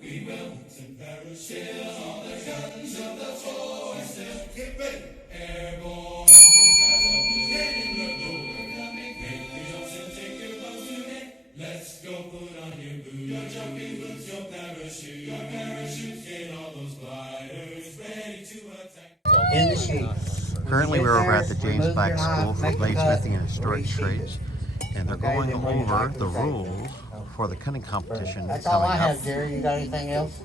We will to parachute all the guns of the force. Get ready. Airborne from skies up to head in the door. Coming, make the ocean take your boats today. Let's go put on your boots, your jumping boots, your parachutes, get all those gliders ready to attack. In the sheet. Currently, we're over at the James Black School for Bladesmithing and Historic Trades, and they're going over the rules for the cutting competition That's all coming I up. have, Jerry. You got anything else?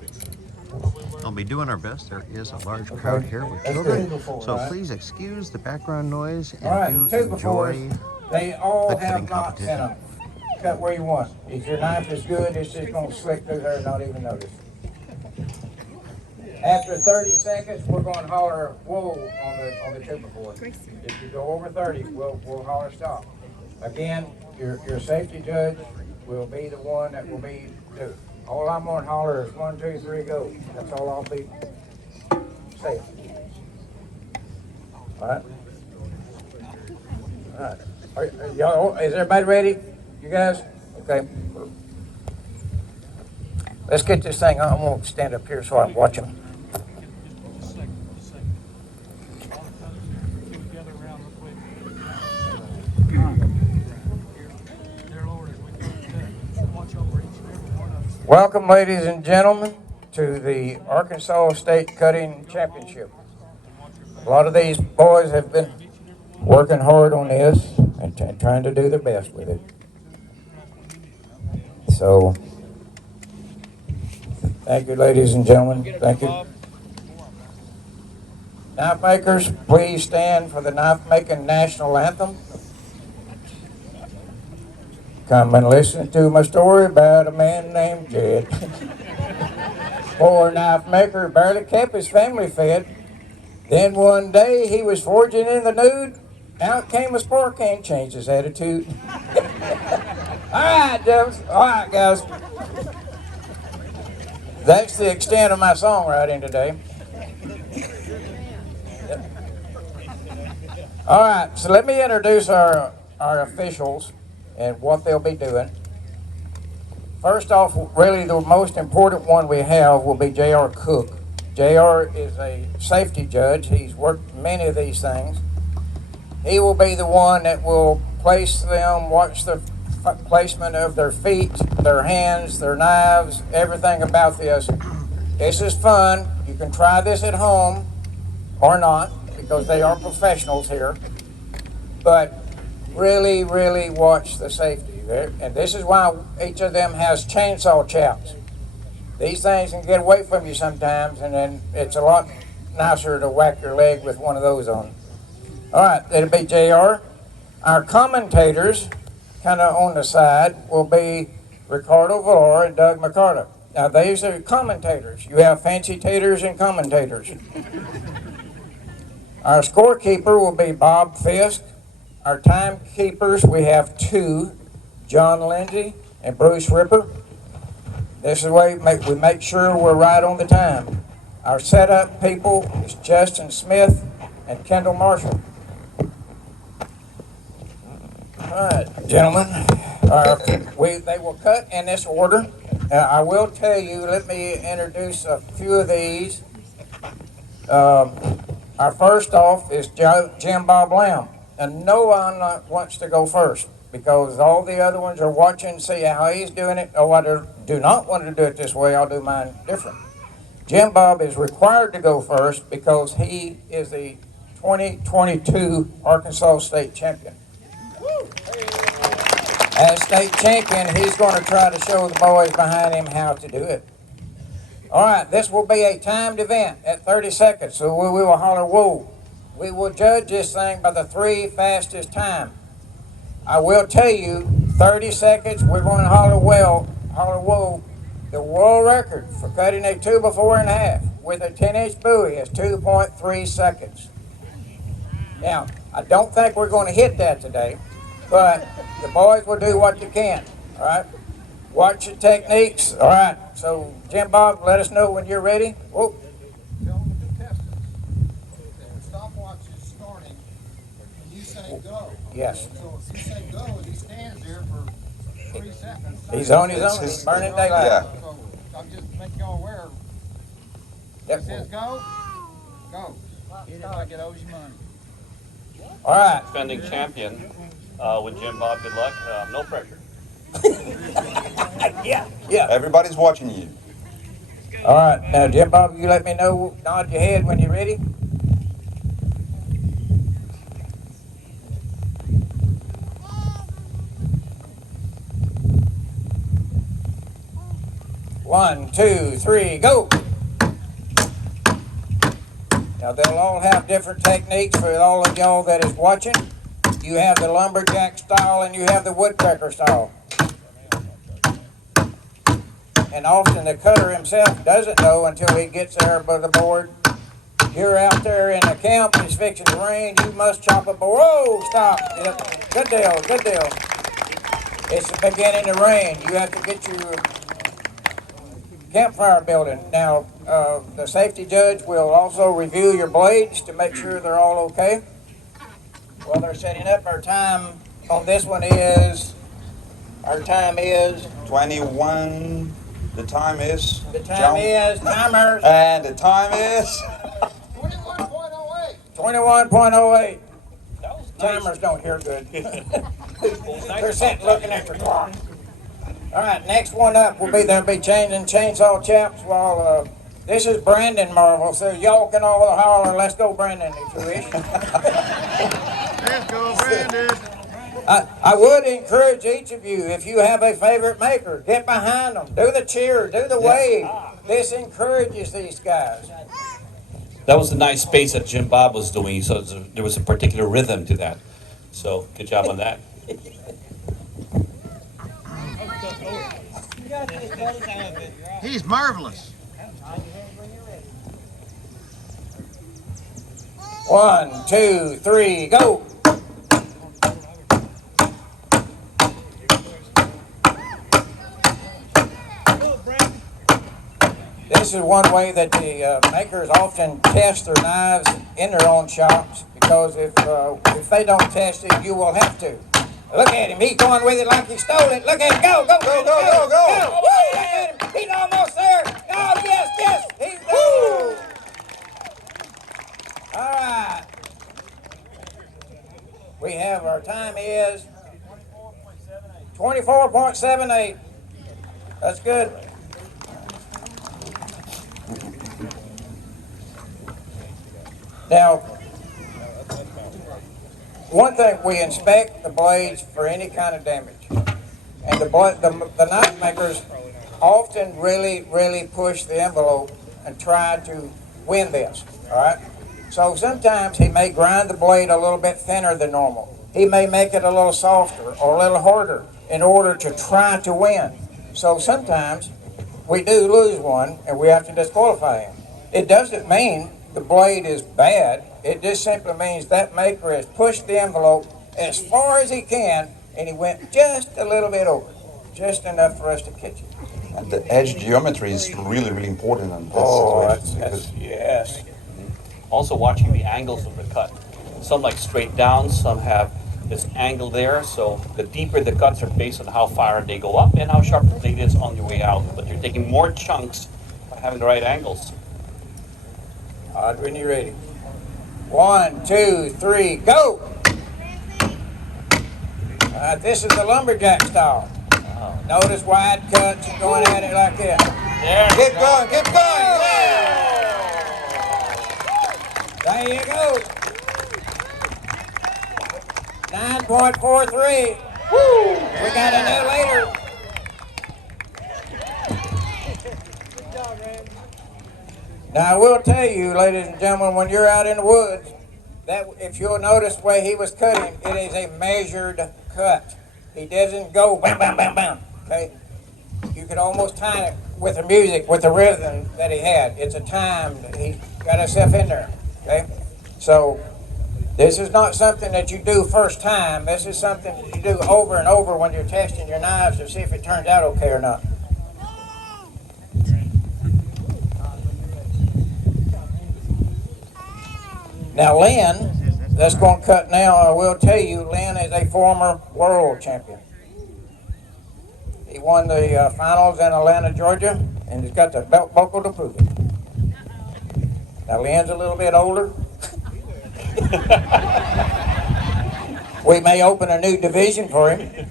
I'll be doing our best. There is a large crowd here with children, so please excuse the background noise and do enjoy They all the have cutting knots in competition. them. Cut where you want. If your knife is good, it's just going to slick through there and not even notice. After 30 seconds, we're going to holler whoa on the tuba board. If you go over 30, we'll holler stop. Again, your safety judge will be the one that will be two. All I'm going to holler is 1, 2, 3, go. That's all I'll be saying. All right. All right. Y'all, is everybody ready? You guys? Okay. Let's get this thing. I'm going to stand up here so I can watch them. Welcome, ladies and gentlemen, to the Arkansas State Cutting Championship. A lot of these boys have been working hard on this and trying to do their best with it. So, thank you, ladies and gentlemen. Thank you. Knife makers, please stand for the knife making national anthem. Come and listen to my story about a man named Jed. Poor knife maker barely kept his family fed. Then one day he was forging in the nude. Out came a spark and changed his attitude. All right, Jones. All right, guys. That's the extent of my songwriting today. All right, so let me introduce our officials and what they'll be doing. First off, really the most important one we have will be J.R. Cook. J.R. is a safety judge. He's worked many of these things. He will be the one that will place them, watch the placement of their feet, their hands, their knives, everything about this. This is fun. You can try this at home or not because they are professionals here. But really, really watch the safety. And this is why each of them has chainsaw chaps. These things can get away from you sometimes, and then it's a lot nicer to whack your leg with one of those on. All right, it'll be JR. Our commentators, kind of on the side, will be Ricardo Villar and Doug McCarta. Now, these are commentators. You have fancy taters and commentators. Our scorekeeper will be Bob Fisk. Our timekeepers, we have two, John Lindsay and Bruce Ripper. This is the way we make sure we're right on the time. Our setup people is Justin Smith and Kendall Marshall. All right, gentlemen, they will cut in this order. I will tell you, let me introduce a few of these. Our first off is Jim Bob Lamb. And no one wants to go first because all the other ones are watching, see how he's doing it. Oh, I do not want to do it this way. I'll do mine different. Jim Bob is required to go first because he is the 2022 Arkansas State Champion. As state champion, he's going to try to show the boys behind him how to do it. All right, this will be a timed event at 30 seconds, so we will holler whoa. We will judge this thing by the 3 fastest time. I will tell you, 30 seconds, we're going to holler whoa. The world record for cutting a 2x4.5 with a 10-inch Bowie is 2.3 seconds. Now, I don't think we're going to hit that today, but the boys will do what they can, all right? Watch the techniques, all right? So, Jim Bob, let us know when you're ready. Whoa. Go. Yes. So if you say go, he stands there for 3 seconds. He's on his own. He's burning daylight. So I'm just making y'all aware. It says go. Go. Hit it like it owes you money. All right. Defending champion with Jim Bob. Good luck. No pressure. Yeah. Everybody's watching you. All right. Now, Jim Bob, you let me know, nod your head when you're ready. One, two, three, go. Now, they'll all have different techniques for all of y'all that is watching. You have the lumberjack style and you have the woodpecker style. And often the cutter himself doesn't know until he gets there by the board. You're out there in the camp, it's fixing to rain, you must chop a board. Whoa, stop. Yep. Good deal, good deal. It's beginning to rain. You have to get your campfire building. Now, the safety judge will also review your blades to make sure they're all okay. While they're setting up, our time on this one is, 21. The time is. timers. And the time is. 21.08. 21.08. That was nice. Timers don't hear good. They're sitting looking at your clock. All right, next one up will be, they'll be changing chainsaw chaps while, this is Brandon Marvel, so y'all can all holler, let's go Brandon, if you wish. Let's go, Brandon. I would encourage each of you, if you have a favorite maker, get behind them, do the cheer, do the wave. This encourages these guys. That was a nice space that Jim Bob was doing, so there was a particular rhythm to that. So good job on that. He's marvelous. 1, 2, 3, go. This is one way that the makers often test their knives in their own shops, because if they don't test it, you will have to. Look at him, he's going with it like he stole it. Look at him, go. Go. Woo, look at him, he's almost there. Oh, yes, he's there. All right. We have, our time is 24.78. That's good. Now, one thing, we inspect the blades for any kind of damage. And the knife makers often really push the envelope and try to win this, all right? So sometimes he may grind the blade a little bit thinner than normal. He may make it a little softer or a little harder in order to try to win. So sometimes we do lose one and we have to disqualify him. It doesn't mean the blade is bad. It just simply means that maker has pushed the envelope as far as he can, and he went just a little bit over, just enough for us to catch it. And the edge geometry is really important in this situation. Yes. Also watching the angles of the cut. Some like straight down, some have this angle there. So the deeper the cuts are based on how far they go up and how sharp the blade is on your way out. But you're taking more chunks by having the right angles. Odd when you're ready. 1, 2, 3, go! This is the lumberjack style. Notice wide cuts and going at it like that. Keep going. There you go. 9.43. Woo! We got a new leader. Now I will tell you, ladies and gentlemen, when you're out in the woods, that if you'll notice the way he was cutting, it is a measured cut. He doesn't go bam, bam, bam, bam. Okay? You could almost time it with the music, with the rhythm that he had. It's a time that he got himself in there. Okay? So this is not something that you do first time. This is something that you do over and over when you're testing your knives to see if it turns out okay or not. Now Lynn, that's going to cut now. I will tell you, Lynn is a former world champion. He won the finals in Atlanta, Georgia, and it's got the belt buckle to prove it. Now, Lynn's a little bit older. We may open a new division for him.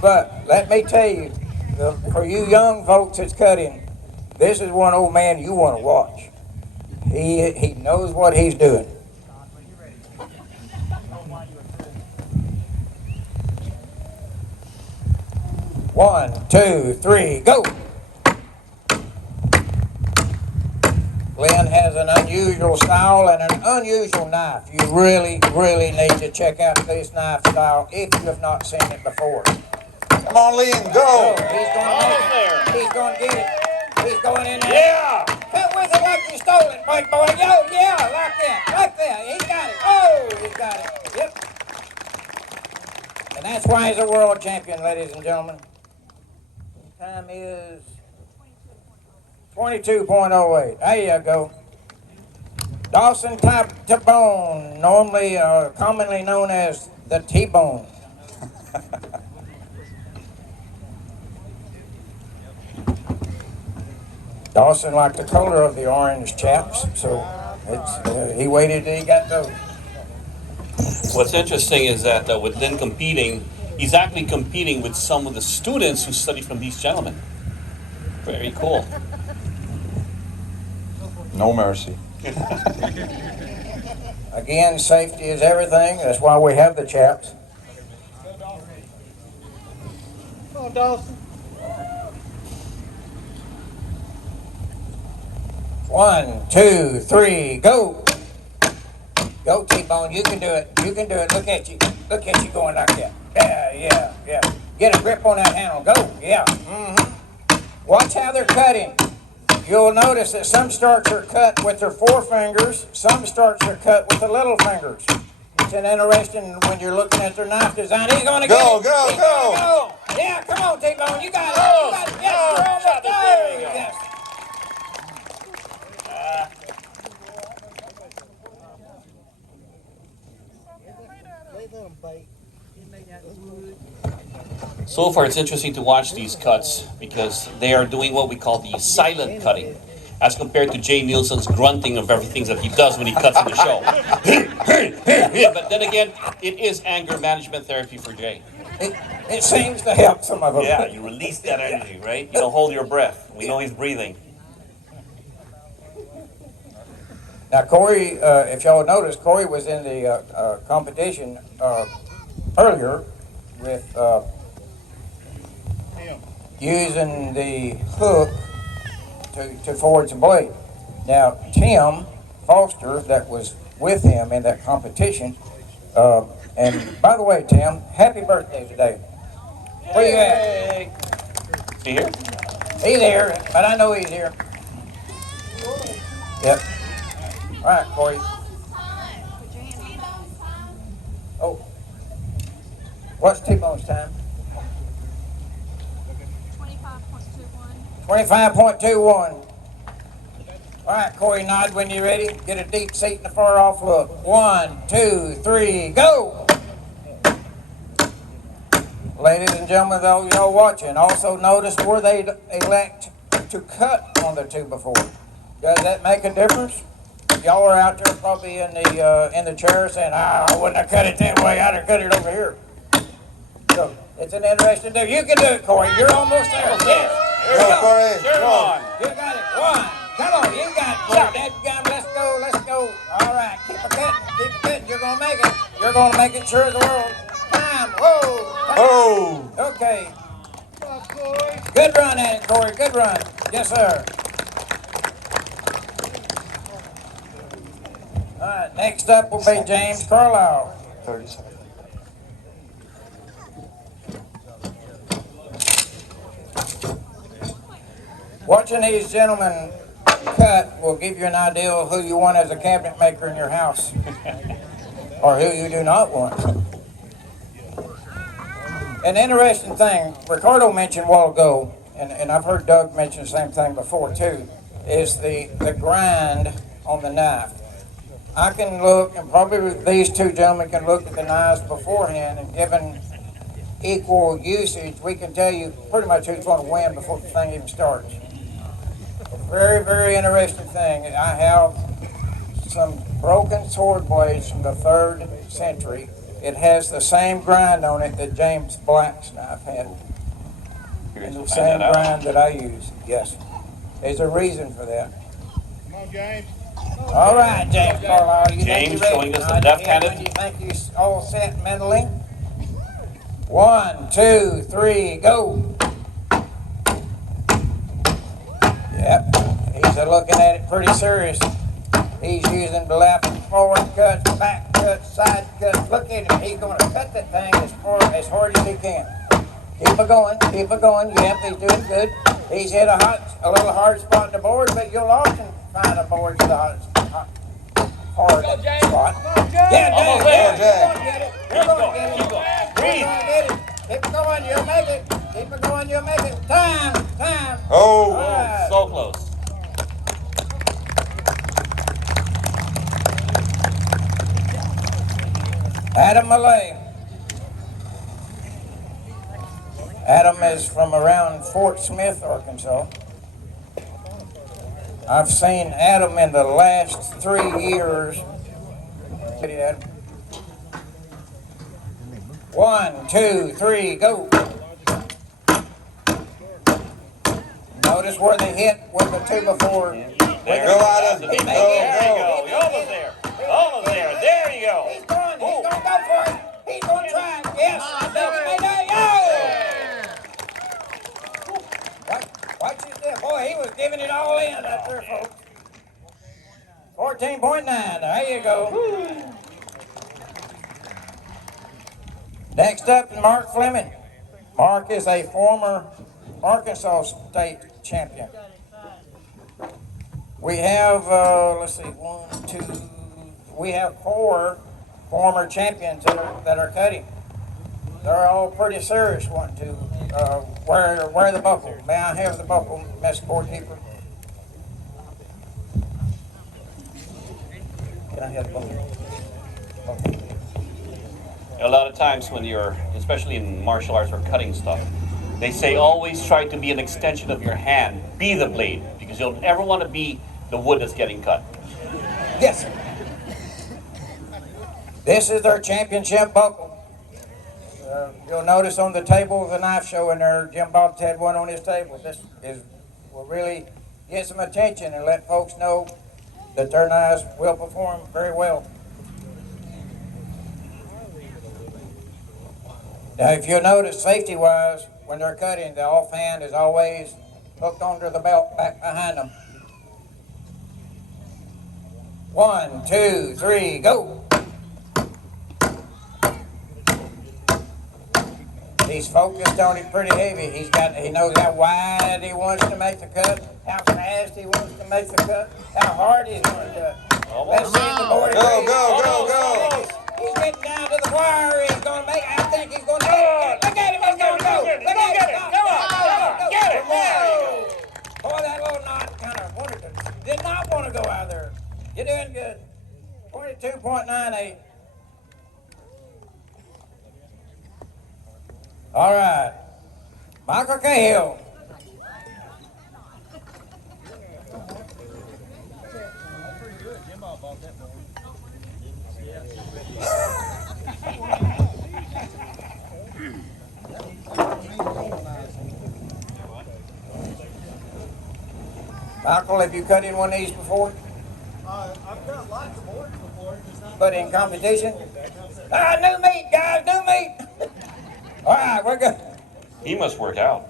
But let me tell you, for you young folks that's cutting, this is one old man you want to watch. He knows what he's doing. One, two, three, go! Lynn has an unusual style and an unusual knife. You really, really need to check out this knife style if you have not seen it before. Come on, Liam, go! He's going to make it. He's going to get it. He's going in there. Yeah! Cut with it like you stole it, big boy. Yo, yeah, like that. He got it. Oh, he got it. Yep. And that's why he's a world champion, ladies and gentlemen. Time is 22.08. There you go. Dawson T-Bone, normally commonly known as the T-Bone. Dawson liked the color of the orange chaps, so he waited till he got those. What's interesting is that with Lynn competing, he's actually competing with some of the students who study from these gentlemen. Very cool. No mercy. Again, safety is everything. That's why we have the chaps. Come on, Dawson. 1, 2, 3, go! Go, T-Bone. You can do it. You can do it. Look at you. Look at you going like that. Yeah. Get a grip on that handle. Go. Yeah. Watch how they're cutting. You'll notice that some starts are cut with their forefingers. Some starts are cut with the little fingers. It's an interesting when you're looking at their knife design. He's going to get it. Go. Go. Yeah, come on, T-Bone. You got it. You got it. Yes, you're almost there. Yes. So far, it's interesting to watch these cuts because they are doing what we call the silent cutting, as compared to Jay Nielsen's grunting of everything that he does when he cuts in the show. But then again, it is anger management therapy for Jay. It seems to help some of them. Yeah, you release that energy, right? You don't hold your breath. We know he's breathing. Now, Corey, if y'all noticed, Corey was in the competition earlier with using the hook to forge the blade. Now, Tim Foster, that was with him in that competition, and by the way, Tim, happy birthday today. Where you at? Is he here? He's here, but I know he's here. Yep. All right, Corey. Oh. What's T-Bone's time? 25.21. All right, Corey, nod when you're ready. Get a deep seat in the far off look. 1, 2, 3, go! Ladies and gentlemen, those y'all watching, also notice where they elect to cut on the 2 before. Does that make a difference? Y'all are out there probably in the chair saying, I wouldn't have cut it that way, I'd have cut it over here. So it's an interesting deal. You can do it, Corey. You're almost there. Yes. Here we go. Corey. Turn on. You got it. 1. Come on, you got it. Yeah, that gun. Let's go. All right, keep it cutting. You're gonna make it. You're gonna make it sure as the world. Time. Whoa. Oh! Okay. Good run at it, Corey. Good run. Yes, sir. All right, next up will be James Carlisle. 30 seconds. Watching these gentlemen cut will give you an idea of who you want as a cabinet maker in your house, or who you do not want. An interesting thing, Ricardo mentioned a while ago, and I've heard Doug mention the same thing before too, is the grind on the knife. I can look, and probably these 2 gentlemen can look at the knives beforehand, and given equal usage, we can tell you pretty much who's going to win before the thing even starts. A very, very interesting thing. I have some broken sword blades from the 3rd century. It has the same grind on it that James Black's knife had. And the same grind that I use. Yes. There's a reason for that. Come on, James. All right, James Carlisle. You think James you're ready? showing us the Nod your head left-handed. when you think you're all set mentally. 1, 2, 3, go. Yep. He's looking at it pretty serious. He's using the left forward cuts, back cuts, side cuts. Look at him. He's going to cut that thing as hard as he can. Keep it going. Keep it going. Yep, he's doing good. He's hit a little hard spot in the board, but you'll often find a board with a hard spot. Yeah, Almost James. there. You're going to get it. You're going to get it. Breathe. You're going to get it. Keep it going. You'll make it. Keep it going. You'll make it. Time. Oh, All right. So close. Adam Millay. Adam is from around Fort Smith, Arkansas. I've seen Adam in the last 3 years. 1, 2, 3, go. Notice where they hit with the 2 before. There. Go, Adam. There you go. You're almost there. Almost there. There you go. He's going to go for it. He's going to try it. Yes. Watch it there. Boy, he was giving it all in up there, folks. 14.9. There you go. Next up is Mark Fleming. Mark is a former Arkansas State champion. We have, let's see, 1, 2, we have 4 former champions that are cutting. They're all pretty serious wanting to wear the buckle. May I have the buckle, Mr. Scorekeeper? Can I have the buckle? A lot of times when you're, especially in martial arts or cutting stuff, they say always try to be an extension of your hand. Be the blade, because you don't ever want to be the wood that's getting cut. Yes. This is their championship buckle. You'll notice on the table of the knife show in there, Jim Bob's had one on his table. This will really get some attention and let folks know that their knives will perform very well. Now, if you'll notice, safety-wise, when they're cutting, the offhand is always hooked onto the belt back behind them. 1, 2, 3, go. He's focused on it pretty heavy. He knows how wide he wants to make the cut, how fast he wants to make the cut, how hard he's going to do it. Let's see the board. Go. He's getting down to the wire. He's going to make. I think he's going to get it. Look at him. He's going to go. Look at him. Go. Get it. Boy, that little knot kind of did not want to go out there. You're doing good. 42.98. All right. Michael Cahill. Michael, have you cut in one of these before? I've got lots of boards before, just not. But in competition? New meat, guys, new meat. All right, we're good. He must work out.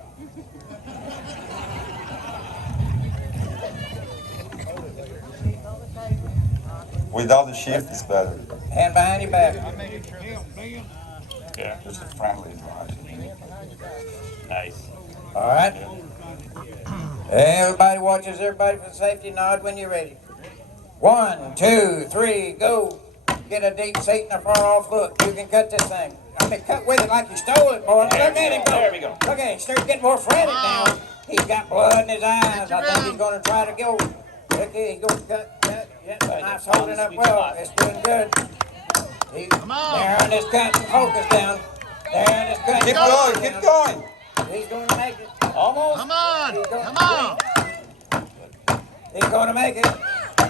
Without the shift, it's better. Hand behind your back. Yeah. Just friendly. Nice. All right. Everybody watches everybody for the safety nod when you're ready. 1, 2, 3, go. Get a deep seat and a far off look. You can cut this thing. I mean, cut with it like you stole it, boy. Look at him go. There we go. Look at him. Start getting more frantic now. He's got blood in his eyes. I think he's going to try to go. Look here, he's going to cut. Yeah, the knife's holding up well. It's doing good. He's narrowing his cut and focus down. There, it's good. Keep going, keep going. He's going to make it. Almost. Come on! He's going Come on! He's going to make it.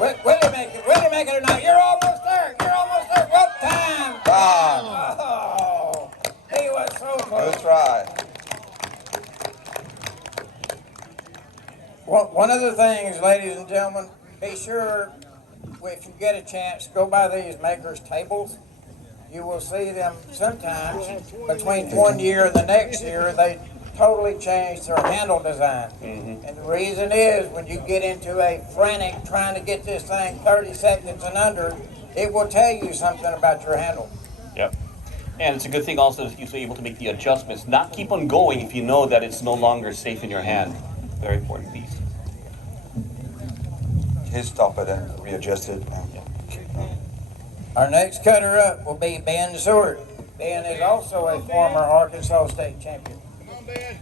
Will he make it? Will he make it or not? You're almost there. You're almost there. What time? Ah, Oh, he was so close. good try. One of the things, ladies and gentlemen, be sure, if you get a chance, go by these makers' tables. You will see them sometimes between one year and the next year, they totally change their handle design. And the reason is when you get into a frantic trying to get this thing 30 seconds and under, it will tell you something about your handle. Yep. And it's a good thing also that you're able to make the adjustments, not keep on going if you know that it's no longer safe in your hand. Very important piece. He stopped it and readjusted. Our next cutter up will be Ben Seward. Ben is also a former Arkansas State champion. Come on, Ben.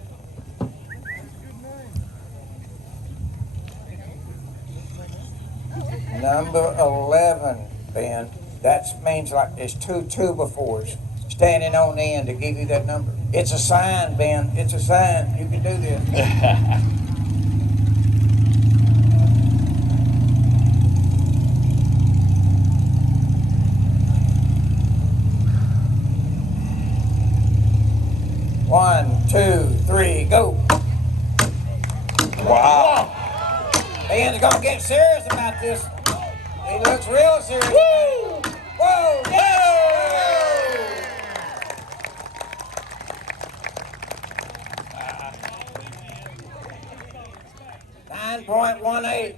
Number 11, Ben. That means like it's 2 2-befores standing on the end to give you that number. It's a sign, Ben. It's a sign. You can do this. One, two, three, go. Wow. Ben's gonna get serious about this. He looks real serious. Woo! Whoa! Yes! 9.18.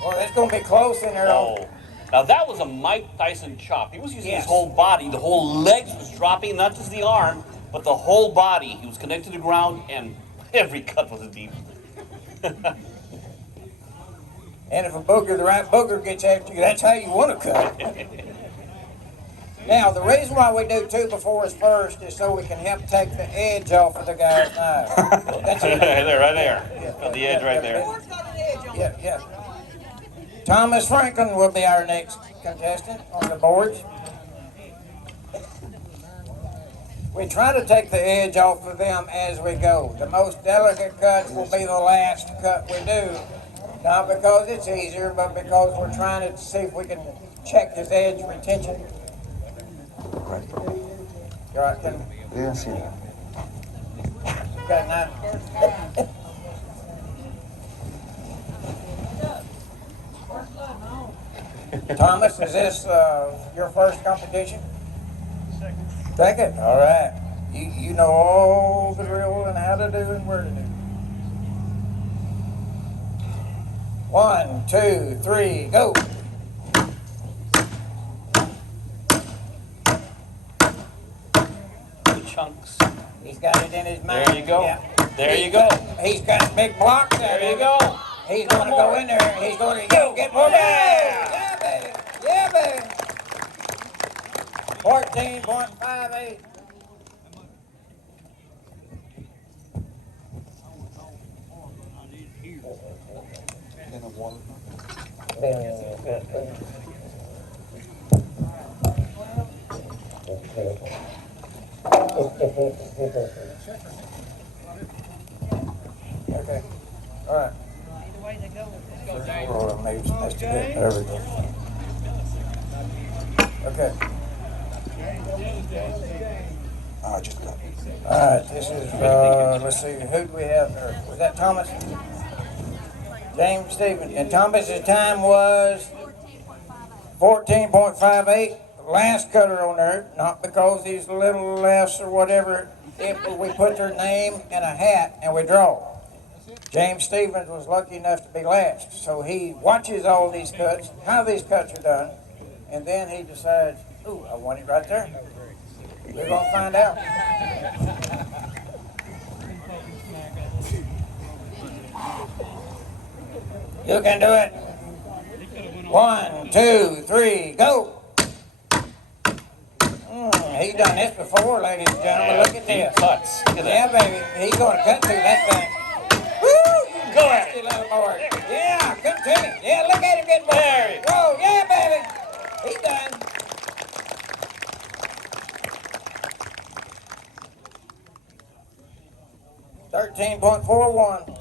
Well, that's gonna be close in there. Oh. Now that was a Mike Tyson chop. He was using Yes. his whole body. The whole legs was dropping, not just the arm, but the whole body. He was connected to the ground, and every cut was a deep. And if a booger, the right booger gets after you, that's how you want to cut. Now, the reason why we do 2-befores first is so we can help take the edge off of the guy's knife. That's it. There, right there. Got the edge right there. Yeah, yeah. Thomas Franklin will be our next contestant on the boards. We try to take the edge off of them as we go. The most delicate cuts will be the last cut we do. Not because it's easier, but because we're trying to see if we can check his edge retention. Right. You all right, Ken? Yeah, I see that. Got a knife? Thomas, is this your first competition? Second. All right. You know all the drill and how to do and where to do. 1, 2, 3, go. The chunks. He's got it in his mind. There you go. Yeah. There you go. He's got big blocks out There you of it. go. He's going to go in there. He's going to get more. Yeah, baby. Yeah, baby. 14.58. In the water. Okay. All right. Oh, maybe it's messed it up. There we go. Okay. I just got it. All right. This is, let's see, who do we have there? Was that Thomas? James Stevens. And Thomas's time was 14.58. Last cutter on there, not because he's a little less or whatever. If we put their name in a hat and we draw. James Stevens was lucky enough to be last, so he watches all these cuts, how these cuts are done, and then he decides, ooh, I want it right there. We're gonna find out. You can do it. 1, 2, 3, go. He's done this before, ladies and gentlemen. Look at Deep this. cuts. Look at Yeah, that. baby. He's gonna cut through that thing. Woo! Go at it. A little more. Yeah, continue. Yeah, look at him get more. There you go. Whoa, yeah, baby. He's done. 14.41.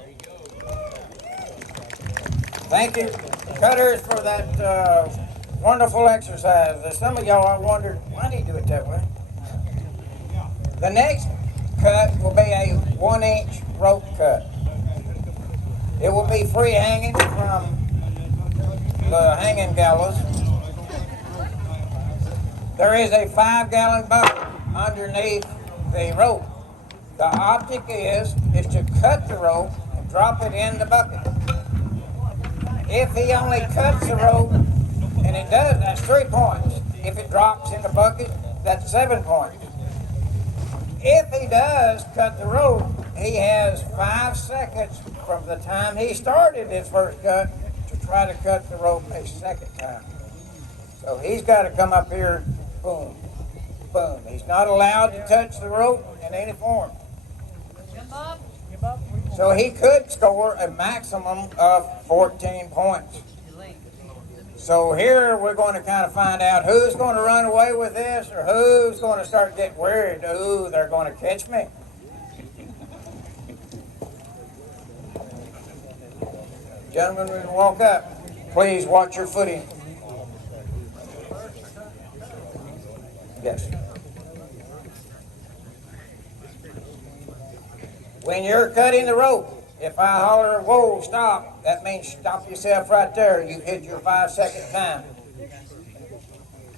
Thank you, cutters, for that wonderful exercise. There's some of y'all I wondered, why do you do it that way? The next cut will be a 1-inch rope cut. It will be free hanging from the hanging gallows. There is a 5-gallon bucket underneath the rope. The object is to cut the rope and drop it in the bucket. If he only cuts the rope, and it does, that's 3 points. If it drops in the bucket, that's 7 points. If he does cut the rope, he has 5 seconds from the time he started his first cut to try to cut the rope a second time. So he's got to come up here, boom, boom. He's not allowed to touch the rope in any form. So he could score a maximum of 14 points. So here we're going to kind of find out who's going to run away with this or who's going to start getting worried. Ooh, they're going to catch me. Gentlemen, when you walk up, please watch your footing. Yes. When you're cutting the rope, if I holler, whoa, stop, that means stop yourself right there. You've hit your 5-second time.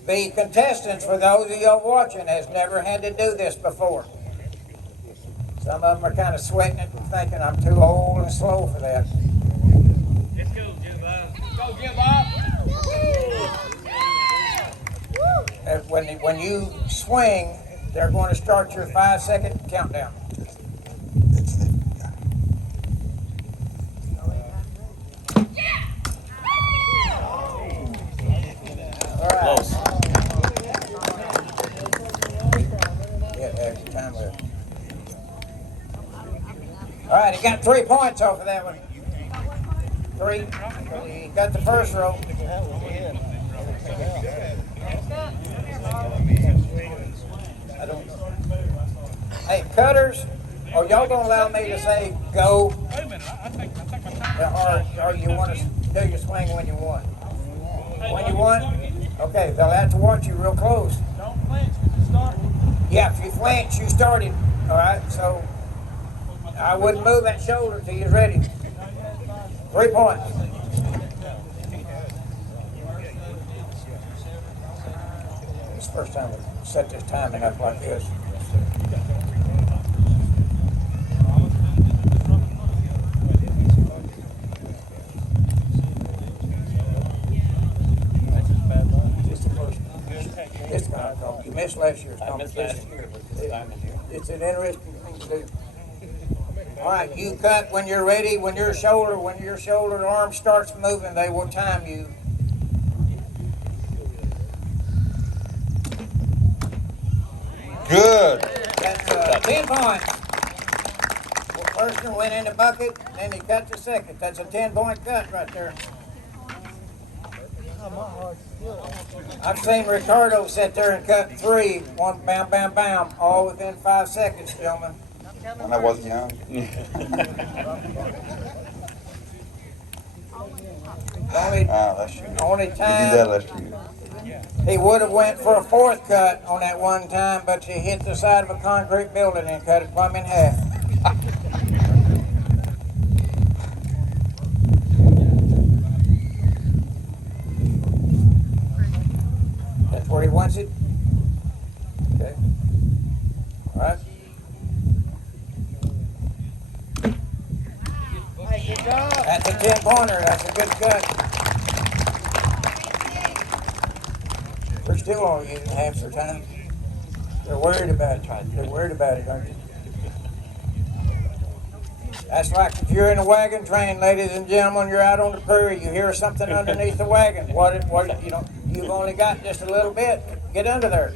The contestants, for those of y'all watching, has never had to do this before. Some of them are kind of sweating it and thinking I'm too old and slow for that. Let's go, Jim Bob. Go, Jim Bob. When you swing, they're going to start your 5-second countdown. All right. Close. Yeah, time left. All right, he got 3 points off of that one. 3. He got the first row. I don't. Hey, cutters, are y'all gonna allow me to say go? Wait a minute, I take my time. Or you want to do your swing when you want? When you want? Okay, they'll have to watch you real close. Don't flinch, you start. Yeah, if you flinch, you started. All right, so I wouldn't move that shoulder till you're ready. 3 points. It's the first time we set this timing up like this. Just the first. This kind of, you missed last year's I missed last year, but this time is here. It's an interesting thing to do. All right, you cut when you're ready. When your shoulder arm starts moving, they will time you. Good. That's 10 points. Well, first one went in the bucket, then he cut the second. That's a 10-point cut right there. I've seen Ricardo sit there and cut 3, one bam, bam, bam, all within 5 seconds, gentlemen. When I was young. Last year. Only We did time that last year. he would have went for a 4th cut on that one time, but he hit the side of a concrete building and cut it plumb in half. That's where he wants it? Okay. All right. Hey, good job. That's a 10-pointer. That's a good cut. We're still only getting half their time. They're worried about it. They're worried about it, aren't they? That's like if you're in a wagon train, ladies and gentlemen, you're out on the prairie, you hear something underneath the wagon. You've only got just a little bit. Get under there.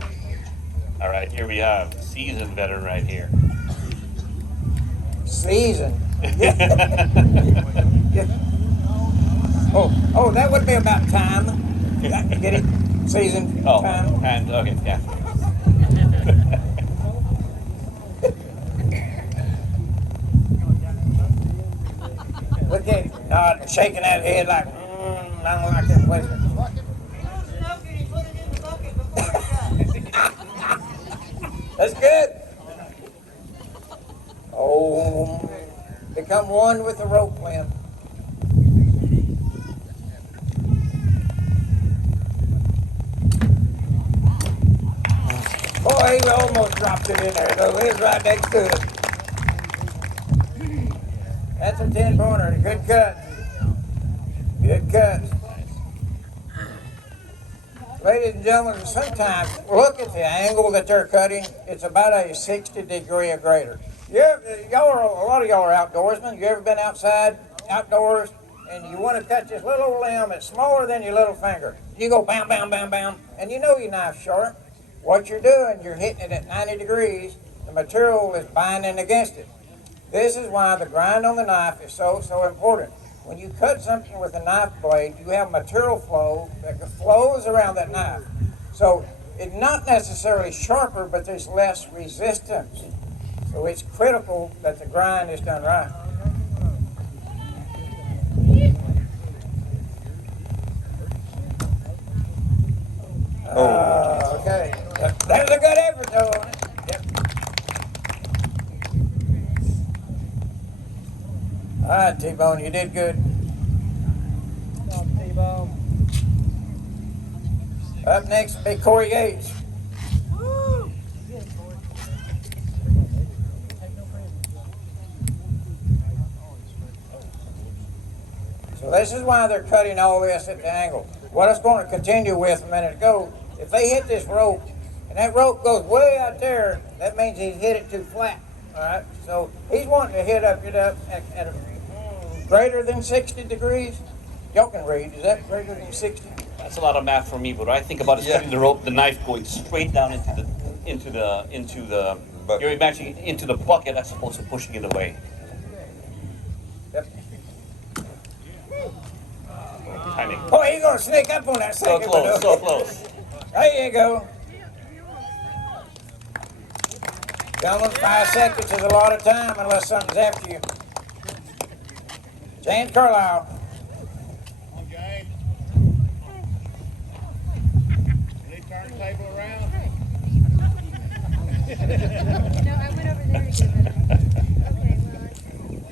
All right, here we have seasoned veteran right here. Season. Yeah. Oh, that would be about time. Get it? Season Oh, time. and okay, yeah. Look at him nodding, shaking that head like, I don't like that placement. That's good. Oh, become one with the rope, Lynn. Boy, he almost dropped it in there, though. He was right next to it. That's a 10-pointer. Good cut. Good cut. Ladies and gentlemen, sometimes look at the angle that they're cutting. It's about a 60-degree or greater. A lot of y'all are outdoorsmen. You ever been outdoors, and you want to cut this little old limb that's smaller than your little finger? You go bam, bam, bam, bam, and you know your knife's sharp. What you're doing, you're hitting it at 90 degrees. The material is binding against it. This is why the grind on the knife is so important. When you cut something with a knife blade, you have material flow that flows around that knife. So it's not necessarily sharper, but there's less resistance. So it's critical that the grind is done right. Okay. That was a good effort, though, on it. Yep. All right, T-Bone, you did good. Up next will be Corey Yates. So this is why they're cutting all this at the angle. What I was going to continue with a minute ago, if they hit this rope, and that rope goes way out there, that means he hit it too flat. All right, so he's wanting to hit it up at a greater than 60 degrees. Y'all can read. Is that greater than 60? That's a lot of math for me, but what I think about is cutting the rope, the knife going straight down into the you're imagining into the bucket as opposed to pushing it away. Yep. Timing. Boy, he's going to sneak up on that So second close, one. so close. There you go. Gentlemen, 5 seconds is a lot of time unless something's after you. James Carlisle. Okay. Any turntable around? No, I went over there to give it. Okay, well.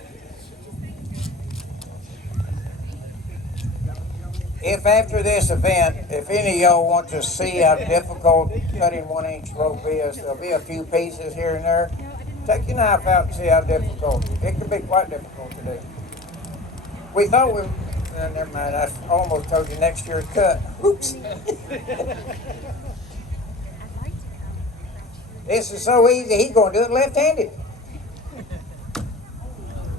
If after this event, if any of y'all want to see how difficult cutting 1-inch rope is, there'll be a few pieces here and there. Take your knife out and see how difficult. It can be quite difficult to do. We thought never mind, I almost told you next year's cut. Oops. This is so easy, he's going to do it left-handed.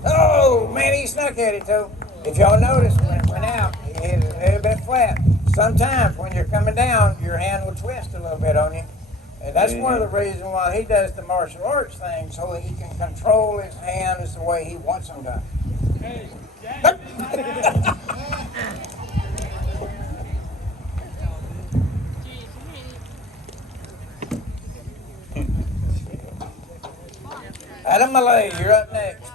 Oh, man, he snuck at it, too. If y'all notice, when it went out, he hit it a little bit flat. Sometimes when you're coming down, your hand will twist a little bit on you. And that's one of the reasons why he does the martial arts thing, so that he can control his hands the way he wants them done. Hey, Adam Malay, you're up next.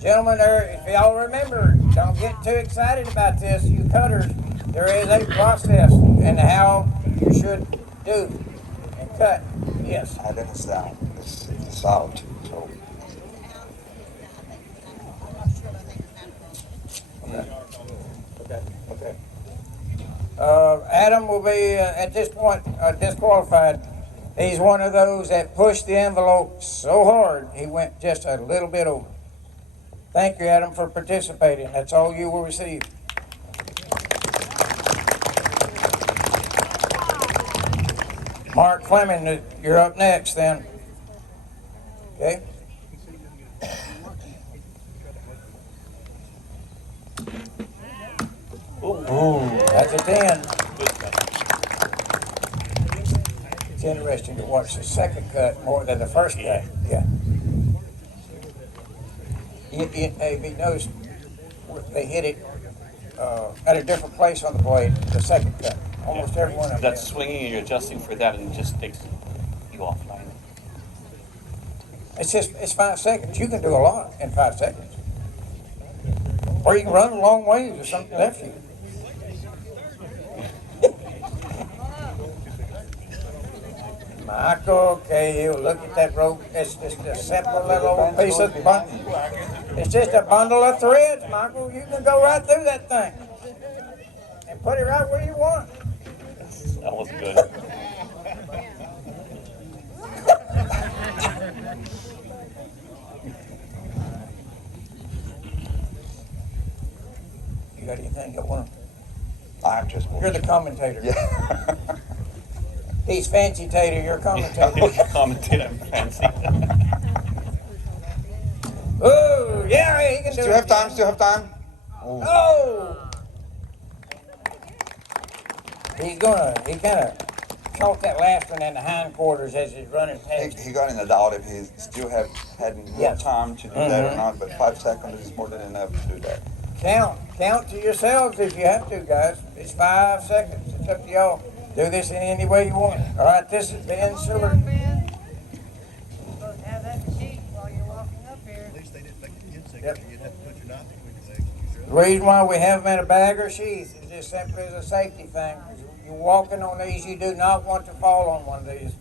Gentlemen, if y'all remember, don't get too excited about this, you cutters. There is a process in how you should do and cut. Yes. I understand. It's out. So Okay. Adam will be, at this point, disqualified. He's one of those that pushed the envelope so hard, he went just a little bit over. Thank you, Adam, for participating. That's all you will receive. Mark Fleming, you're up next then. Okay? That's a 10. It's interesting to watch the second cut more than the first cut. Yeah. If you notice, they hit it at a different place on the blade, the second cut. Almost every one of them. That's swinging and you're adjusting for that and it just takes you offline. It's 5 seconds. You can do a lot in 5 seconds. Or you can run a long ways or something left you. Michael, okay, you look at that rope. It's just a simple little old piece of it's just a bundle of threads, Michael. You can go right through that thing and put it right where you want. That was good. You got anything you want? I'm just You're the commentator. Yeah. He's fancy tater, you're commentator. Commentate, I'm fancy. Oh, yeah, he can do Still it. have time, still have time. Oh! He kind of caught that last one in the hindquarters as he's running past. He got in a doubt if he still had more Yes. time to do that or not, but 5 seconds is more than enough to do that. Count to yourselves if you have to, guys. It's 5 seconds. It's up to y'all. Do this in any way you want. All right, this is Ben Seward. You're supposed to have that sheet while you're walking up here. At least they didn't make it insect. Yep. You'd have to put your knife between your legs. The reason why we have them in a bag or sheath is just simply as a safety thing. You're walking on these, you do not want to fall on one of these.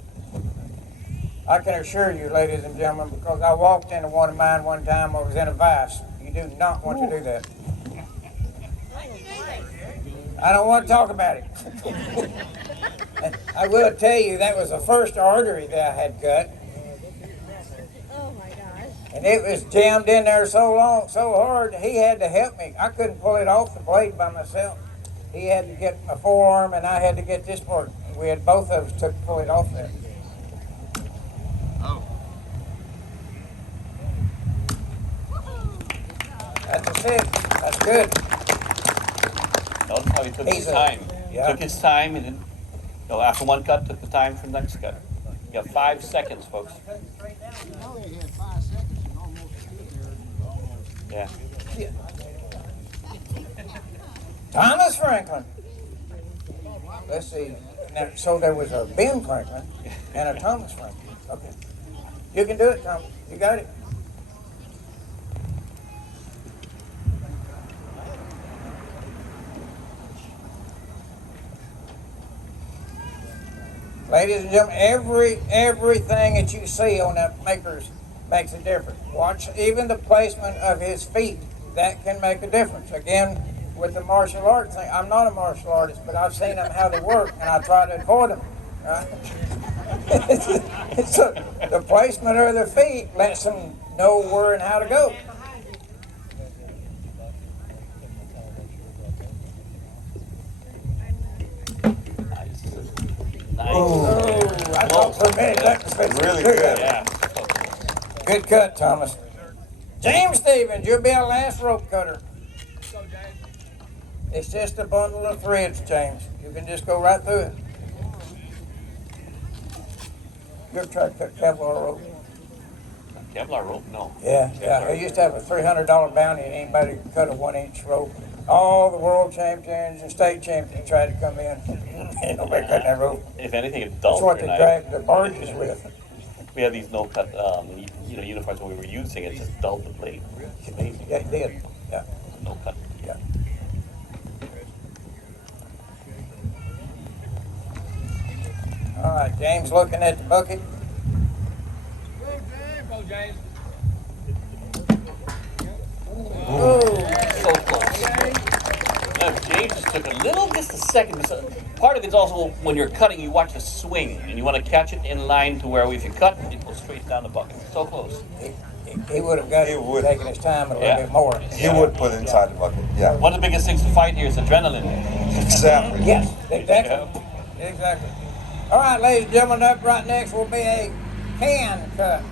I can assure you, ladies and gentlemen, because I walked into one of mine one time, I was in a vice. You do not want to do that. I don't want to talk about it. I will tell you, that was the first artery that I had cut. Oh my gosh. And it was jammed in there so hard, he had to help me. I couldn't pull it off the blade by myself. He had to get my forearm, and I had to get this part. We had both of us to pull it off there. Oh. That's it. That's good. Notice how he took his time. Yeah. Took his time, and then, after one cut, took the time for the next cut. You got 5 seconds, folks. Yeah. Thomas Franklin. Let's see. Now, so there was a Ben Franklin and a Thomas Franklin. Okay. You can do it, Tom. You got it. Ladies and gentlemen, everything that you see on that makers makes a difference. Watch even the placement of his feet. That can make a difference. Again, with the martial arts thing, I'm not a martial artist, but I've seen them how they work, and I try to avoid them. Right? So the placement of their feet lets them know where and how to go. Nice. Oh, I thought for a minute that was Really good. Yeah. Good cut, Thomas. James Stevens, you'll be our last rope cutter. It's just a bundle of threads, James. You can just go right through it. You ever tried to cut Kevlar rope? Kevlar rope? No. Yeah. They used to have a $300 bounty on anybody who could cut a 1-inch rope. All the world champions and state champions tried to come in. Ain't nobody cutting that rope. If anything, it's dull. That's what they dragged the barges with. We had these no-cut, uniforms when we were using it, just dulled the blade. It's amazing. Yeah, it did. Yeah. No-cut. Yeah. All right, James looking at the bucket. Go, James. Oh, So close. Now, James just took just a second. So part of it's also when you're cutting, you watch the swing, and you want to catch it in line to where if you cut, it goes straight down the bucket. So close. he would have got He it would. taking his time a little Yeah. bit more. He would put it inside the bucket. Yeah. One of the biggest things to fight here is adrenaline. Exactly. Yes, exactly. Exactly. All right, ladies and gentlemen, up right next will be a can cut.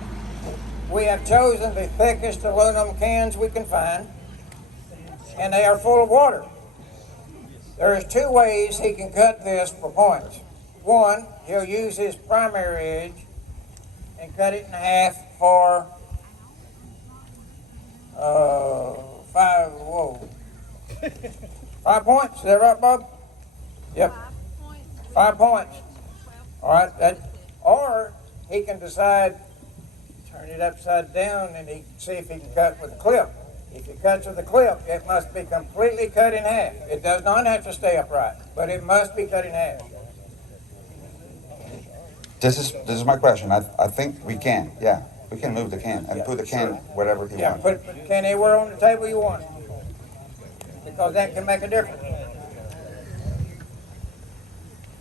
We have chosen the thickest aluminum cans we can find, and they are full of water. There is 2 ways he can cut this for points. One, he'll use his primary edge and cut it in half for 5 points. Is that right, Bob? Yep. 5 points. All right. Or he can decide, turn it upside down, and he can see if he can cut with a clip. If it cuts with a clip, it must be completely cut in half. It does not have to stay upright, but it must be cut in half. This is my question. I think we can. Yeah, we can move the can and put the can wherever he Yeah, wants. put the can anywhere on the table you want, because that can make a difference.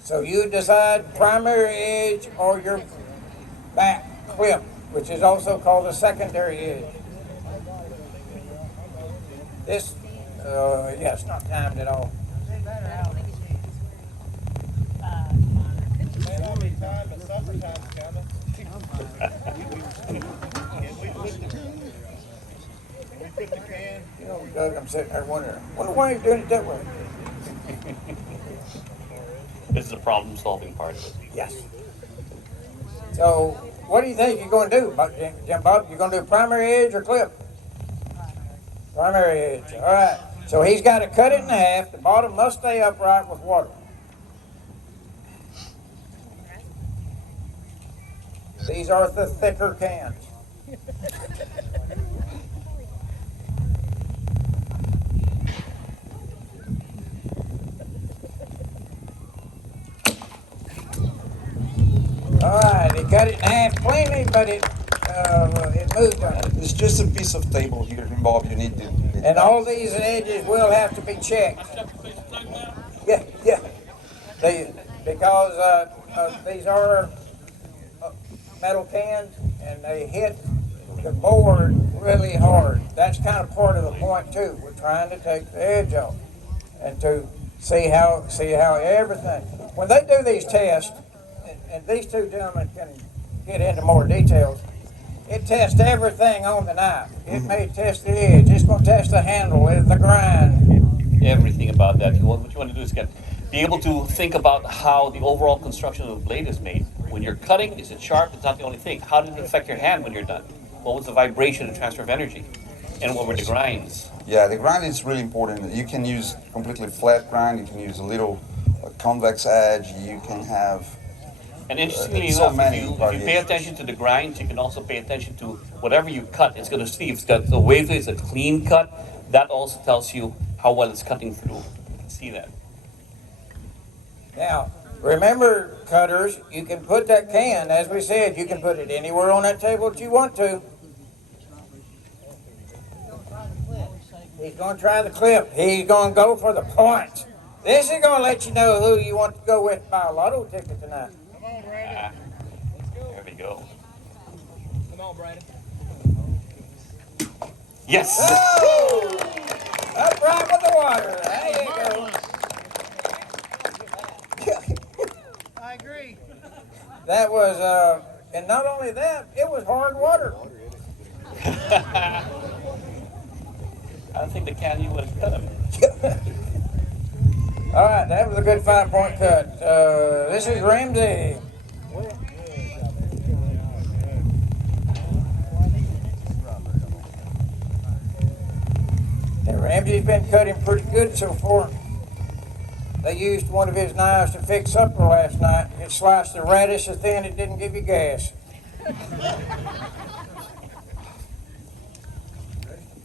So you decide primary edge or your back clip, which is also called a secondary edge. This, yeah, it's not timed at all. May not be time, but supper time's coming. We put the can. You know, Doug, I'm sitting there wondering why you're doing it that way. This is a problem-solving part of it. Yes. So, what do you think you're going to do, Jim Bob? You going to do primary edge or clip? Primary edge. All right. So he's got to cut it in half. The bottom must stay upright with water. These are the thicker cans. All right, he cut it in half cleanly, but it moved on it. It's just a piece of table here, Bob. You need to. And all these edges will have to be checked. Yeah, yeah. Because these are metal cans, and they hit the board really hard. That's kind of part of the point too. We're trying to take the edge off and to see how everything. When they do these tests, and these two gentlemen can get into more details, it tests everything on the knife. It may test the edge. It's going to test the handle, the grind. Everything about that. What you want to do is be able to think about how the overall construction of the blade is made. When you're cutting, is it sharp? It's not the only thing. How did it affect your hand when you're done? What was the vibration and transfer of energy? And what were the grinds? Yeah, the grind is really important. You can use completely flat grind. You can use a little convex edge. You can have. And interestingly so enough, many if you pay variations. attention to the grinds, you can also pay attention to whatever you cut. It's going to see if it's got the wave is a clean cut. That also tells you how well it's cutting through. You can see that. Now, remember, cutters, you can put that can, as we said, you can put it anywhere on that table that you want to. He's going to try the clip. He's going to go for the point. This is going to let you know who you want to go with to buy a lotto ticket tonight. Come on, Brandon. Let's go. There we go. Come on, Brandon. Yes! Oh! Upright with the water. There you go. I agree. That was, and not only that, it was hard water. I think the can you would have cut him. All right, that was a good 5-point cut. This is Ramsey. And Ramsey's been cutting pretty good so far. They used one of his knives to fix supper last night. It sliced the radish so thin it didn't give you gas.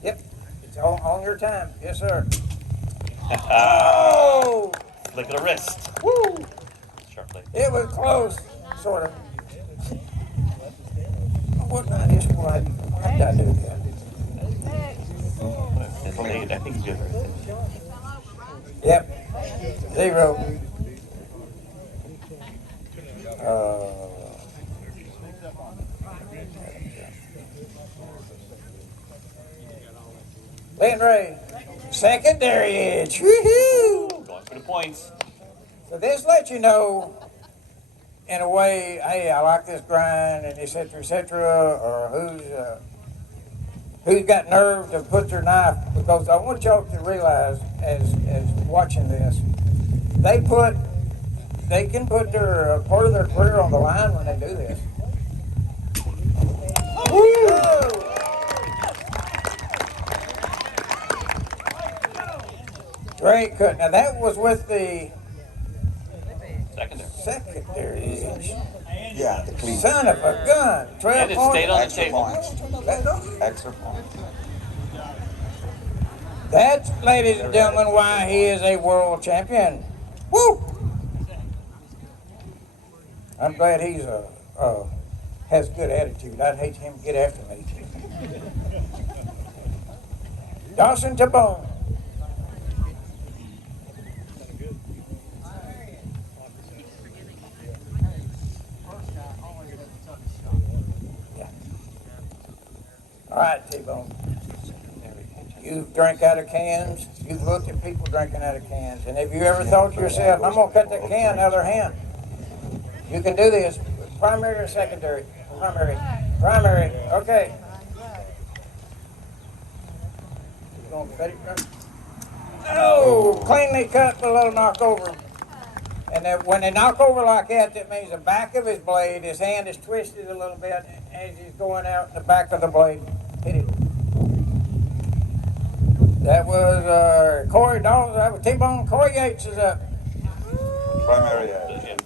Yep, it's on your time. Yes, sir. Oh! Flick of the wrist. Woo! Sharp blade. It was close, sort of. What night is what? How did I do that? His blade, I think it's good. Yep. 0. Land Ray, secondary edge. Woohoo! Going for the points. So this lets you know, in a way, hey, I like this grind, and et cetera, or who's got nerve to put their knife, because I want y'all to realize, as watching this, they can put their part of their career on the line when they do this. Woo! Great cut. Now that was with the secondary edge. Yeah, the cleat. Son of a gun. 12 And it points. stayed on the Extra table. points. Let go. Extra points. That's, ladies and gentlemen, why he is a world champion. Woo! I'm glad he's has good attitude. I'd hate him to get after me. Dawson to bone. Yeah. All right, T-Bone. You drink out of cans. You've looked at people drinking out of cans. And have you ever thought to yourself, I'm going to cut that can out of their hand? You can do this. Primary or secondary? Primary. Primary. Okay. You going to cut it? Oh, cleanly cut with a little knock over. And then when they knock over like that, that means the back of his blade, his hand is twisted a little bit as he's going out the back of the blade. Hit it. That was Corey Dawes. That was T-Bone. Corey Yates is up. Primary edge.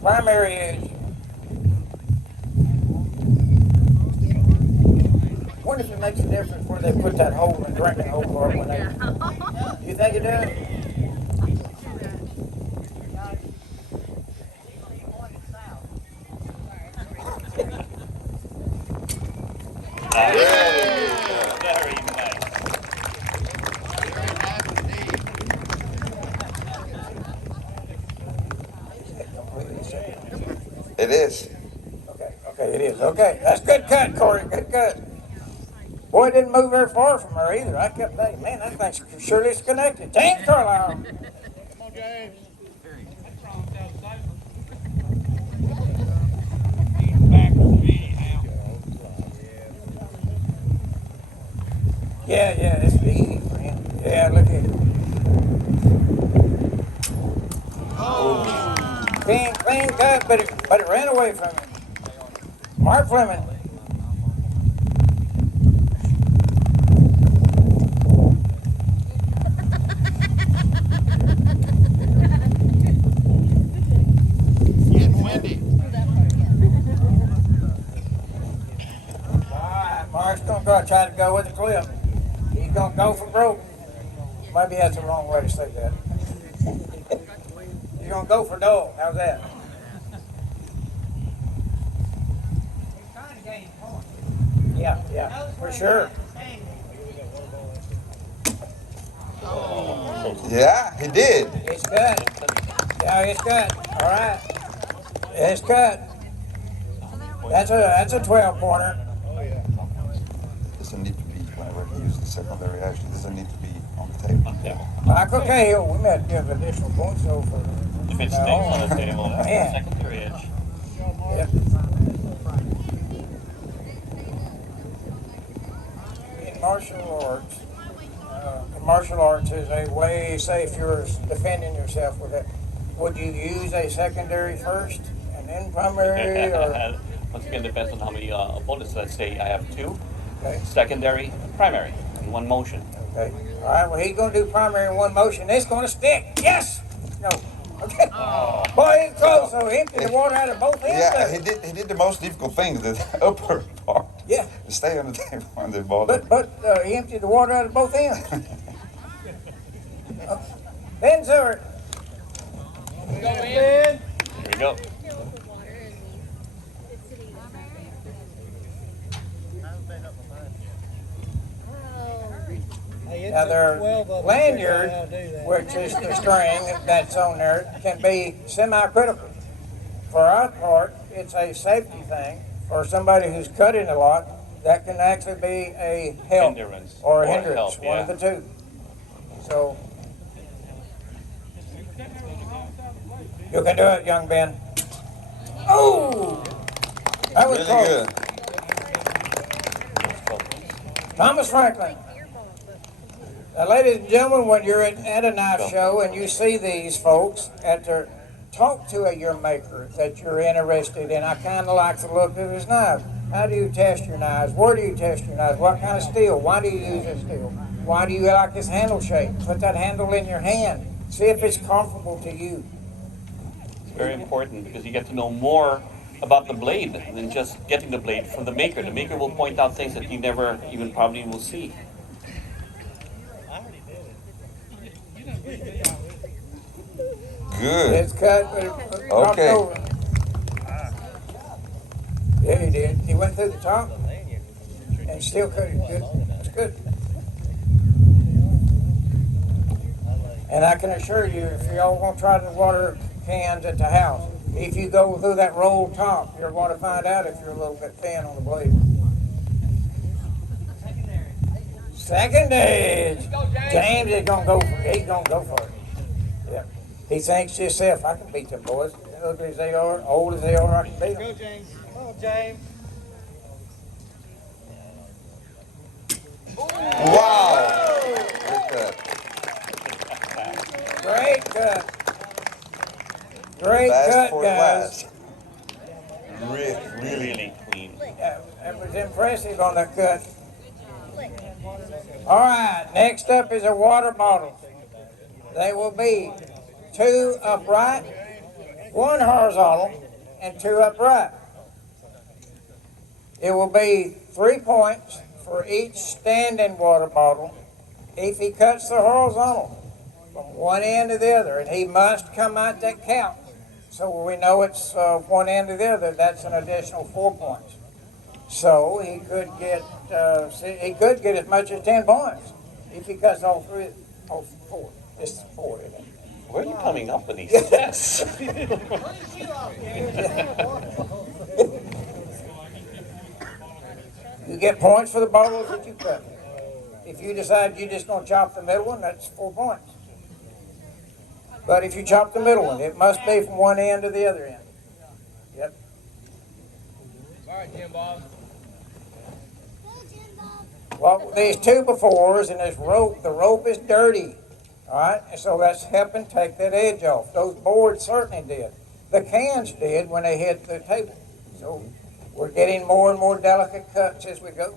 Primary edge. I wonder if it makes a difference where they put that hole in the drinking hole for when they. You think it does? Very nice. It is. Okay, it is. Okay, that's good cut, Corey. Good cut. Boy, it didn't move very far from her either. I kept thinking, man, that thing's surely it's connected. James Carlisle. Come on, James. Yeah, it's easy for him. Yeah, look at it. Clean cut, but it ran away from him. Mark Fleming. Getting windy. Mark's gonna try to go with the clip. He's gonna go for broke. Maybe that's the wrong way to say that. He's gonna go for dull. How's that? Yeah, for sure. Yeah, he did. It's cut. Yeah, it's cut. All right. It's cut. That's a 12-pointer. Doesn't need to be whenever he uses the secondary action. It doesn't need to be on the table. Yeah. Michael Cahill, we might give additional points though for. If it stays on the table, that's the Yeah. secondary edge. Yeah. In martial arts is a way, say if you're defending yourself with it, would you use a secondary first and then primary or? Once again, depends on how many opponents. Let's say I have two, Okay, secondary, primary, in one motion. okay. All right, well, he's gonna do primary in one motion. It's gonna stick. Yes! No. Okay. Boy, he's close, so he emptied the water out of both ends. Yeah, there. he did the most difficult thing, the upper part. Yeah. Stay on the table on the ball. But he emptied the water out of both ends. Ben Zurich. Here we go. Now their lanyard, which is the string that's on there, can be semi-critical. For our part, it's a safety thing. For somebody who's cutting a lot, that can actually be a help Hindrance. or a Or hindrance, help, one of the two. So you can do it, young Ben. Oh, that was Really close. good. Thomas Franklin. Now, ladies and gentlemen, when you're at a knife show and you see these folks talk to your maker that you're interested in. I kind of like the look of his knife. How do you test your knives? Where do you test your knives? What kind of steel? Why do you use this steel? Why do you like this handle shape? Put that handle in your hand. See if it's comfortable to you. It's very important because you get to know more about the blade than just getting the blade from the maker. The maker will point out things that you never even probably will see. Good. It's cut, but it dropped Okay. over. Yeah, he did. He went through the top and still cut it good. That's good. And I can assure you, if y'all want to try to water cans at the house, if you go through that rolled top, you're going to find out if you're a little bit thin on the blade. Second edge. James is gonna go for it. He's gonna go for it. Yeah. He thinks to himself, I can beat them boys. Ugly as they are, old as they are, I can beat them. Go, James. Oh, James. Wow. Good cut. Great cut. Great Fast cut, for guys. last. Really. Really clean. Yeah, that was impressive on that cut. All right, next up is a water bottle. They will be 2 upright, 1 horizontal, and 2 upright. It will be 3 points for each standing water bottle if he cuts the horizontal from one end to the other, and he must come out that count. So we know it's one end to the other. That's an additional 4 points. So he could get as much as 10 points if he cuts all 4. This is 4, isn't it? Where are you coming up with these tests? You get points for the bottles that you cut. If you decide you're just going to chop the middle one, that's 4 points. But if you chop the middle one, it must be from one end to the other end. Yep. All right, Jim Bob. Well, these 2 befores and this rope, the rope is dirty. All right, and so that's helping take that edge off. Those boards certainly did. The cans did when they hit the table. So we're getting more and more delicate cuts as we go.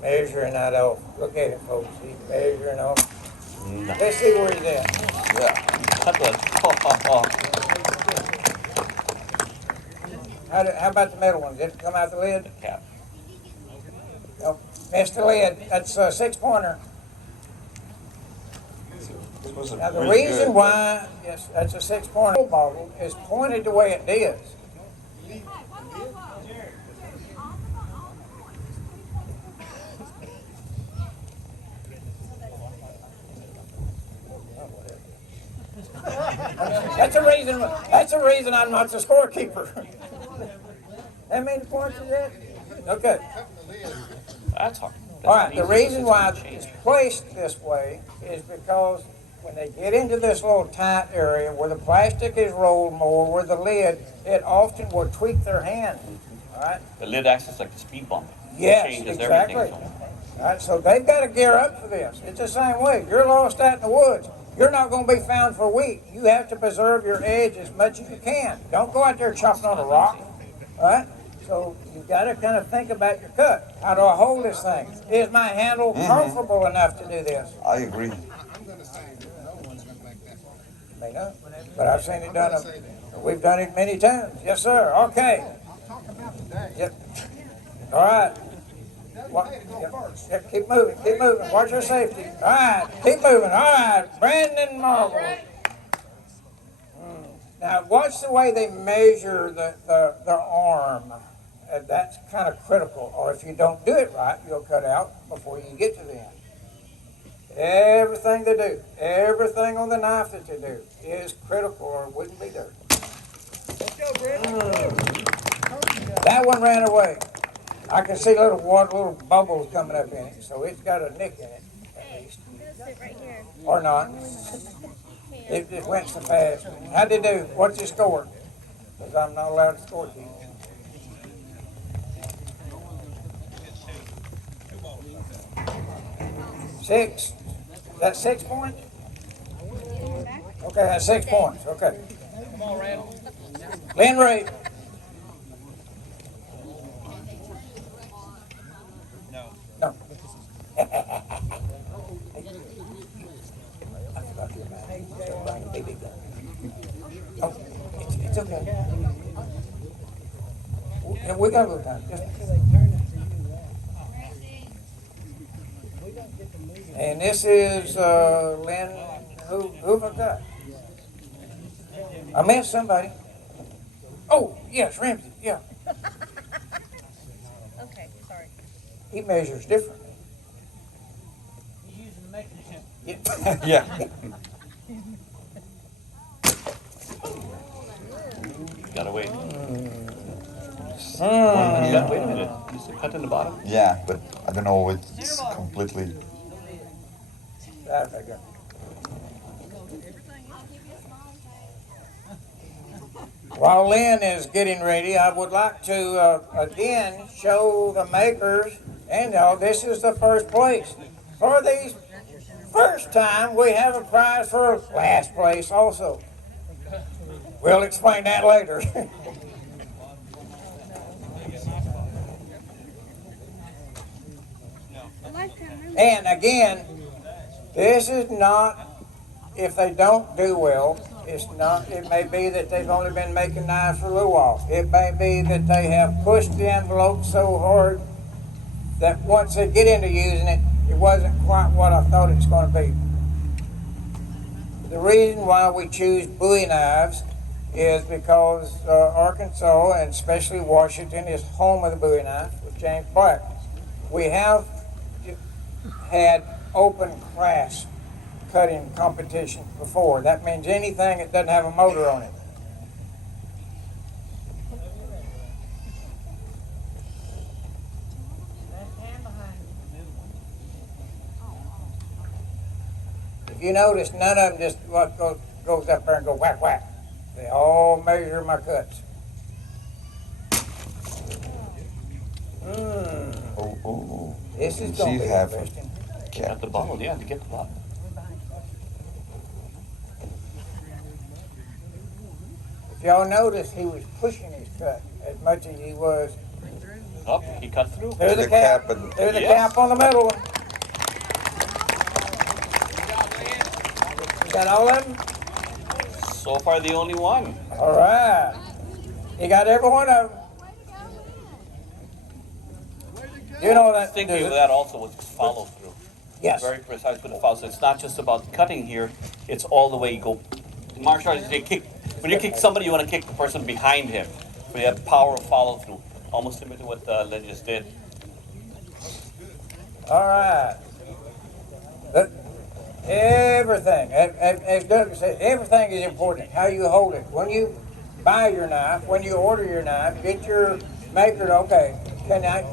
Measuring that off. Look at it, folks. He's measuring off. No. Let's see where he's at. Yeah. That was, How about the middle one? Did it come out the lid? cap. Nope. Missed the lid. That's a 6-pointer. This was a Now, the really reason good. why, yes, that's a 6-pointer bottle is pointed the way it is. That's the reason I'm not the scorekeeper. How many points is that? Okay. That's hard. That's All right, not the easy. reason why it's placed this way is because when they get into this little tight area where the plastic is rolled more, where the lid, it often will tweak their hand. All right? The lid acts as like a speed bump. Yes, Changes exactly. everything. All right, so they've got to gear up for this. It's the same way. You're lost out in the woods. You're not going to be found for a week. You have to preserve your edge as much as you can. Don't go out there chopping on a rock. All right? So you've got to kind of think about your cut. How do I hold this thing? Is my handle comfortable enough to do this? I agree. May not, but I've seen it done. We've done it many times. Yes, sir. Okay. Yep. All right. Yep. Keep moving. Keep moving. Watch your safety. All right. Keep moving. All right. Brandon Marvel. Now, watch the way they measure the arm. That's kind of critical. Or if you don't do it right, you'll cut out before you get to the end. Everything they do, everything on the knife that they do is critical or it wouldn't be dirty. That one ran away. I can see little water, little bubbles coming up in it, so it's got a nick in it, at least. Sit right here. Or not. It just went so fast. How'd they do? What's your score? Because I'm not allowed to score these. Six. Is that 6 points? Okay, that's 6 points. Okay. Come on, Randall. Lynn Ray. No. No. I forgot your man. Start bringing BB gun. Oh, it's okay. And we're gonna go down. And this is Lynn. Who have I got? I met somebody. Oh yes, Ramsey. Yeah, Okay, sorry. he measures differently. He's using the mechanism. Yeah. Yeah. Gotta wait. Yeah. Wait a minute. Is the cut in the bottom? Yeah, but I don't know if it's completely. I figure. While Lynn is getting ready, I would like to again show the makers, and this is the first place. For these first time, we have a prize for last place also. We'll explain that later. And again, this is not, if they don't do well, it's not, it may be that they've only been making knives for a little while. It may be that they have pushed the envelope so hard that once they get into using it, it wasn't quite what I thought it was going to be. The reason why we choose Bowie knives is because Arkansas, and especially Washington, is home of the Bowie knife with James Black. We have had open clasp cutting competition before. That means anything that doesn't have a motor on it. If you notice, none of them just goes up there and go whack whack. They all measure my cuts. Oh. This is So going you to be have interesting. At the bottom, yeah, to get the bottom. If y'all notice, he was pushing his cut as much as he was. Oh, he cut through. There's the The cap. cap and- There's the Yes. cap on the middle one. Got all of them? So far, the only one. All right. You got every one of them. You know that. Thinking of that also with follow through. Yes. Very precise with the follow. So it's not just about cutting here, it's all the way you go. In martial arts, they kick. When you kick somebody, you want to kick the person behind him. So you have power of follow through. Almost similar to what Lynn just did. All right. Look, everything, as Doug said, everything is important. How you hold it. When you buy your knife, when you order your knife, get your maker to, okay,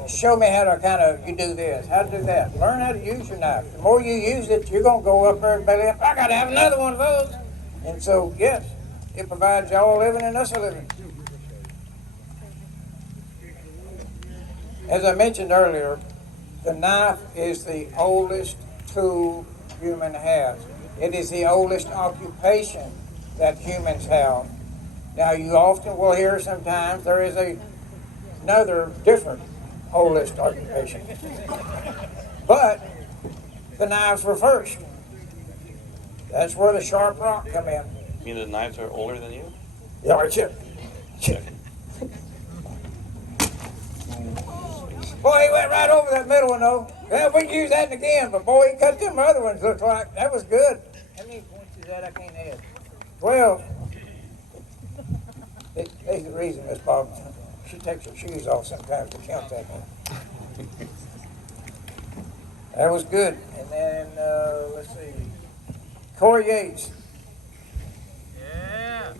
show me how to you do this, how to do that. Learn how to use your knife. The more you use it, you're going to go up there and belly up, I got to have another one of those. And so, yes, it provides y'all a living and us a living. As I mentioned earlier, the knife is the oldest tool human has. It is the oldest occupation that humans have. Now, you often will hear sometimes there is another different oldest occupation. But the knives were first. That's where the sharp rock come in. You mean the knives are older than you? Yeah, right, Chip. Boy, he went right over that middle one, though. Yeah, we can use that again, but boy, he cut them other ones look like. That was good. How many points is that? I can't add. 12. There's the reason, Miss Bob. She takes her shoes off sometimes to count that one. That was good. And then, let's see. Corey Yates. Yeah.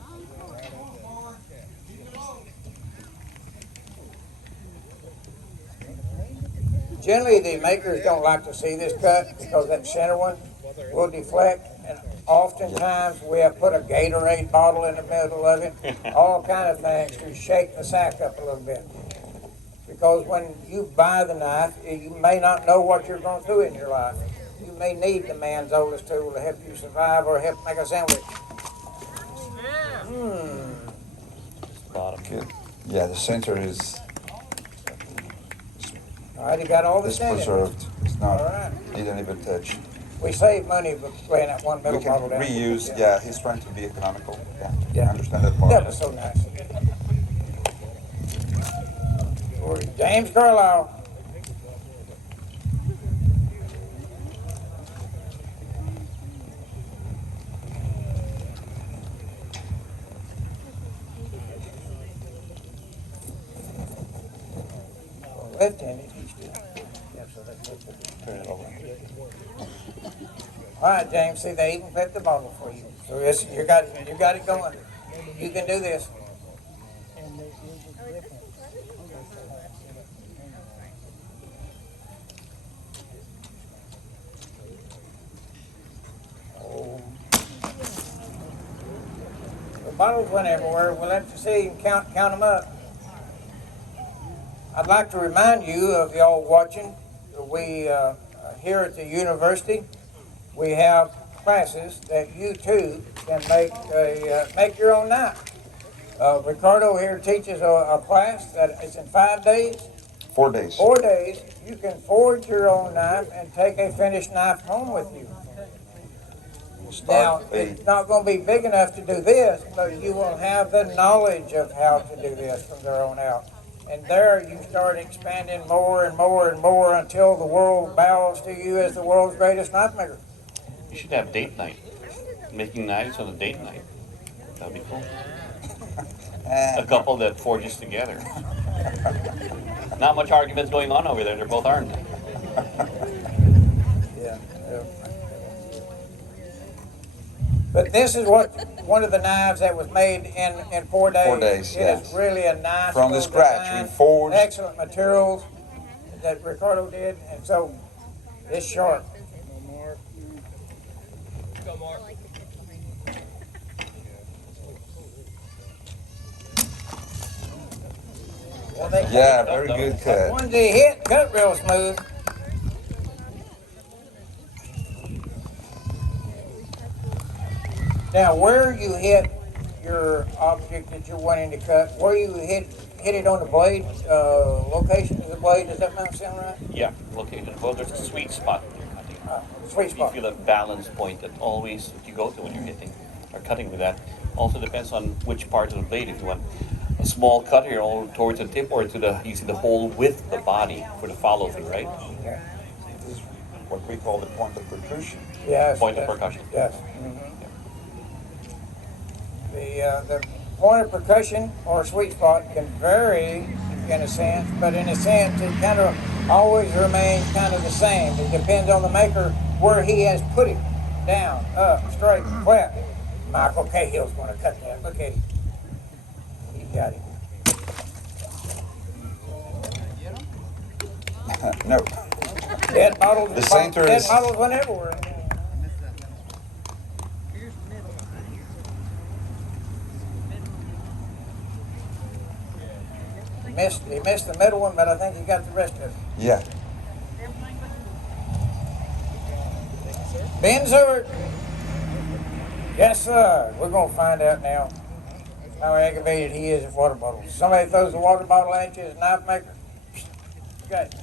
Generally, the makers don't like to see this cut because that center one will deflect. And oftentimes, we have put a Gatorade bottle in the middle of it, all kind of things to shake the sack up a little bit. Because when you buy the knife, you may not know what you're going through in your life. You may need the man's oldest tool to help you survive or help make a sandwich. Bottom. Good. Yeah, the center is All right, you got all the is standing. preserved. It's not All right. didn't even touch. We save money by laying that one We middle can bottle down. reuse. Yeah, he's trying to be economical. Yeah, Yeah. I understand that part. That was so nice. James Carlisle. Left-handed, he's still. Yeah, so that's left-handed. Turn it over. All right, James. See, they even flipped the bottle for you. So it's, you got it going. You can do this. Oh. The bottles went everywhere. We'll have to see and count them up. I'd like to remind you of y'all watching. We here at the university, we have classes that you too can make your own knife. Ricardo here teaches a class that it's in 5 days. 4 days. 4 days. You can forge your own knife and take a finished knife home with you. Now, it's not going to be big enough to do this, but you will have the knowledge of how to do this from there on out. And there you start expanding more and more and more until the world bows to you as the world's greatest knife maker. You should have date night. Making knives on a date night. That'd be cool. A couple that forges together. Not much arguments going on over there. They're both armed. Yeah. But this is one of the knives that was made in 4 days. 4 days, It yes. is really a nice From the little scratch, design, we forged. excellent materials that Ricardo did, and so it's sharp. Well, Yeah, very good cut. Once they hit, cut real smooth. Now, where you hit your object that you're wanting to cut, where you hit it on the blade, location of the blade, does that sound right? Yeah, located. Well, there's a sweet spot when you're cutting. Sweet You spot. feel a balance point that always you go to when you're hitting or cutting with that. Also depends on which part of the blade. If you want a small cut here, all towards the tip, or to the you see the whole width of the body for the follow through, right? Yeah. This is what we call the point of percussion. Yes. Point of yes, percussion. Yes. The point of percussion or sweet spot can vary in a sense, but in a sense it kind of always remains kind of the same. It depends on the maker where he has put it. Down, up, straight, flat. Michael Cahill's going to cut that. Look at him. He got it. No. Dead bottles, The center dead is- bottles went everywhere. He missed the middle one, but I think he got the rest of it. Yeah. Ben Seward. Yes, sir. We're going to find out now how aggravated he is at water bottles. Somebody throws a water bottle at you as a knife maker. Got it.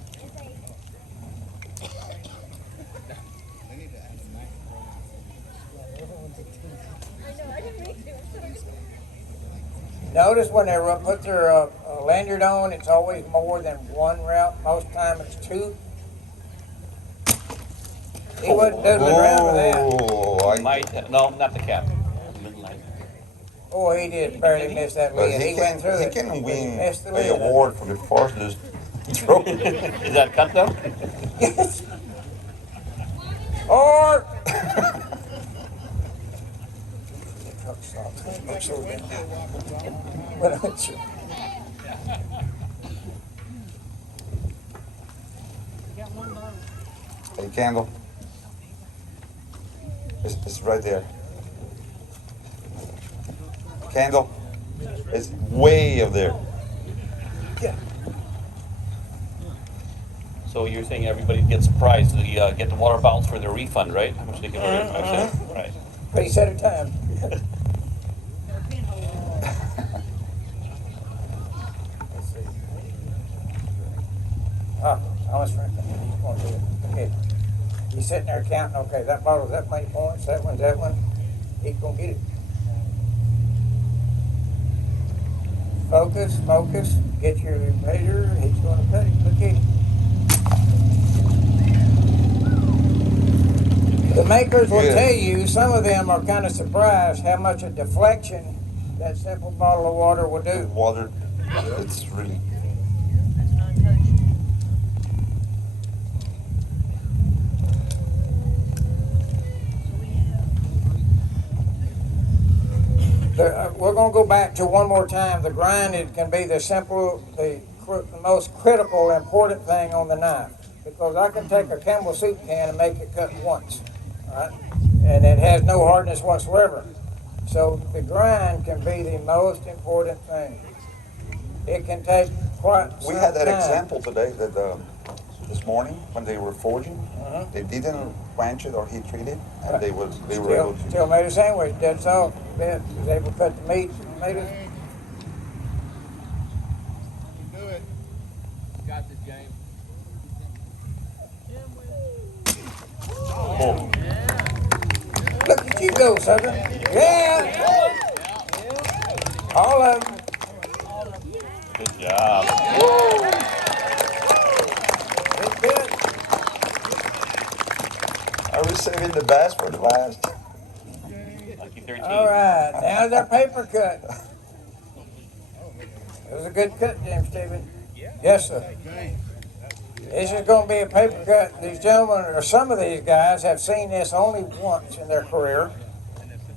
Notice when they put their lanyard on, it's always more than one route. Most time it's two. He wasn't doodling around with that. Oh, Might no, not the cap. Middle line. Oh, he did barely miss that but lid. he Went through it. can win Missed the an lid. award for the fastest throw. Is that cut though? Yes. Or. Truck stops. I'm so down. But I'm sure. Hey, Candle. It's right there. Candle. It's way up there. Yeah. So you're saying everybody gets a prize, they get the water bottles for their refund, right? How much they give away? 5 cents? Right. But he said a time. Let's see. Ah, Thomas Franklin. He's going to do it. Okay. He's sitting there counting. Okay, that bottle's that many points. That one's that one. He's going to get it. Focus, focus. Get your measure. He's going to cut it. Look at him. The makers will Yeah. tell you, some of them are kind of surprised how much a deflection that simple bottle of water will do. Water, it's really. That's not touching. We're going to go back to one more time. The grind can be the most critical, important thing on the knife. Because I can take a Campbell soup can and make it cut once, right? And it has no hardness whatsoever. So the grind can be the most important thing. It can take quite some We had that time. example today that this morning when they were forging, they didn't quench it or heat treat it, and they were able to. Still made a sandwich, that's all. Yeah, was able to cut the meat, made it. Do it. Got this game. Boom. Look at you go, sucker. Yeah. All of them. Good job. It's good. Are we saving the best for the last? Lucky 13. All right, now their paper cut. It was a good cut, James Stephen. Yes, sir. This is going to be a paper cut. These gentlemen, or some of these guys, have seen this only once in their career.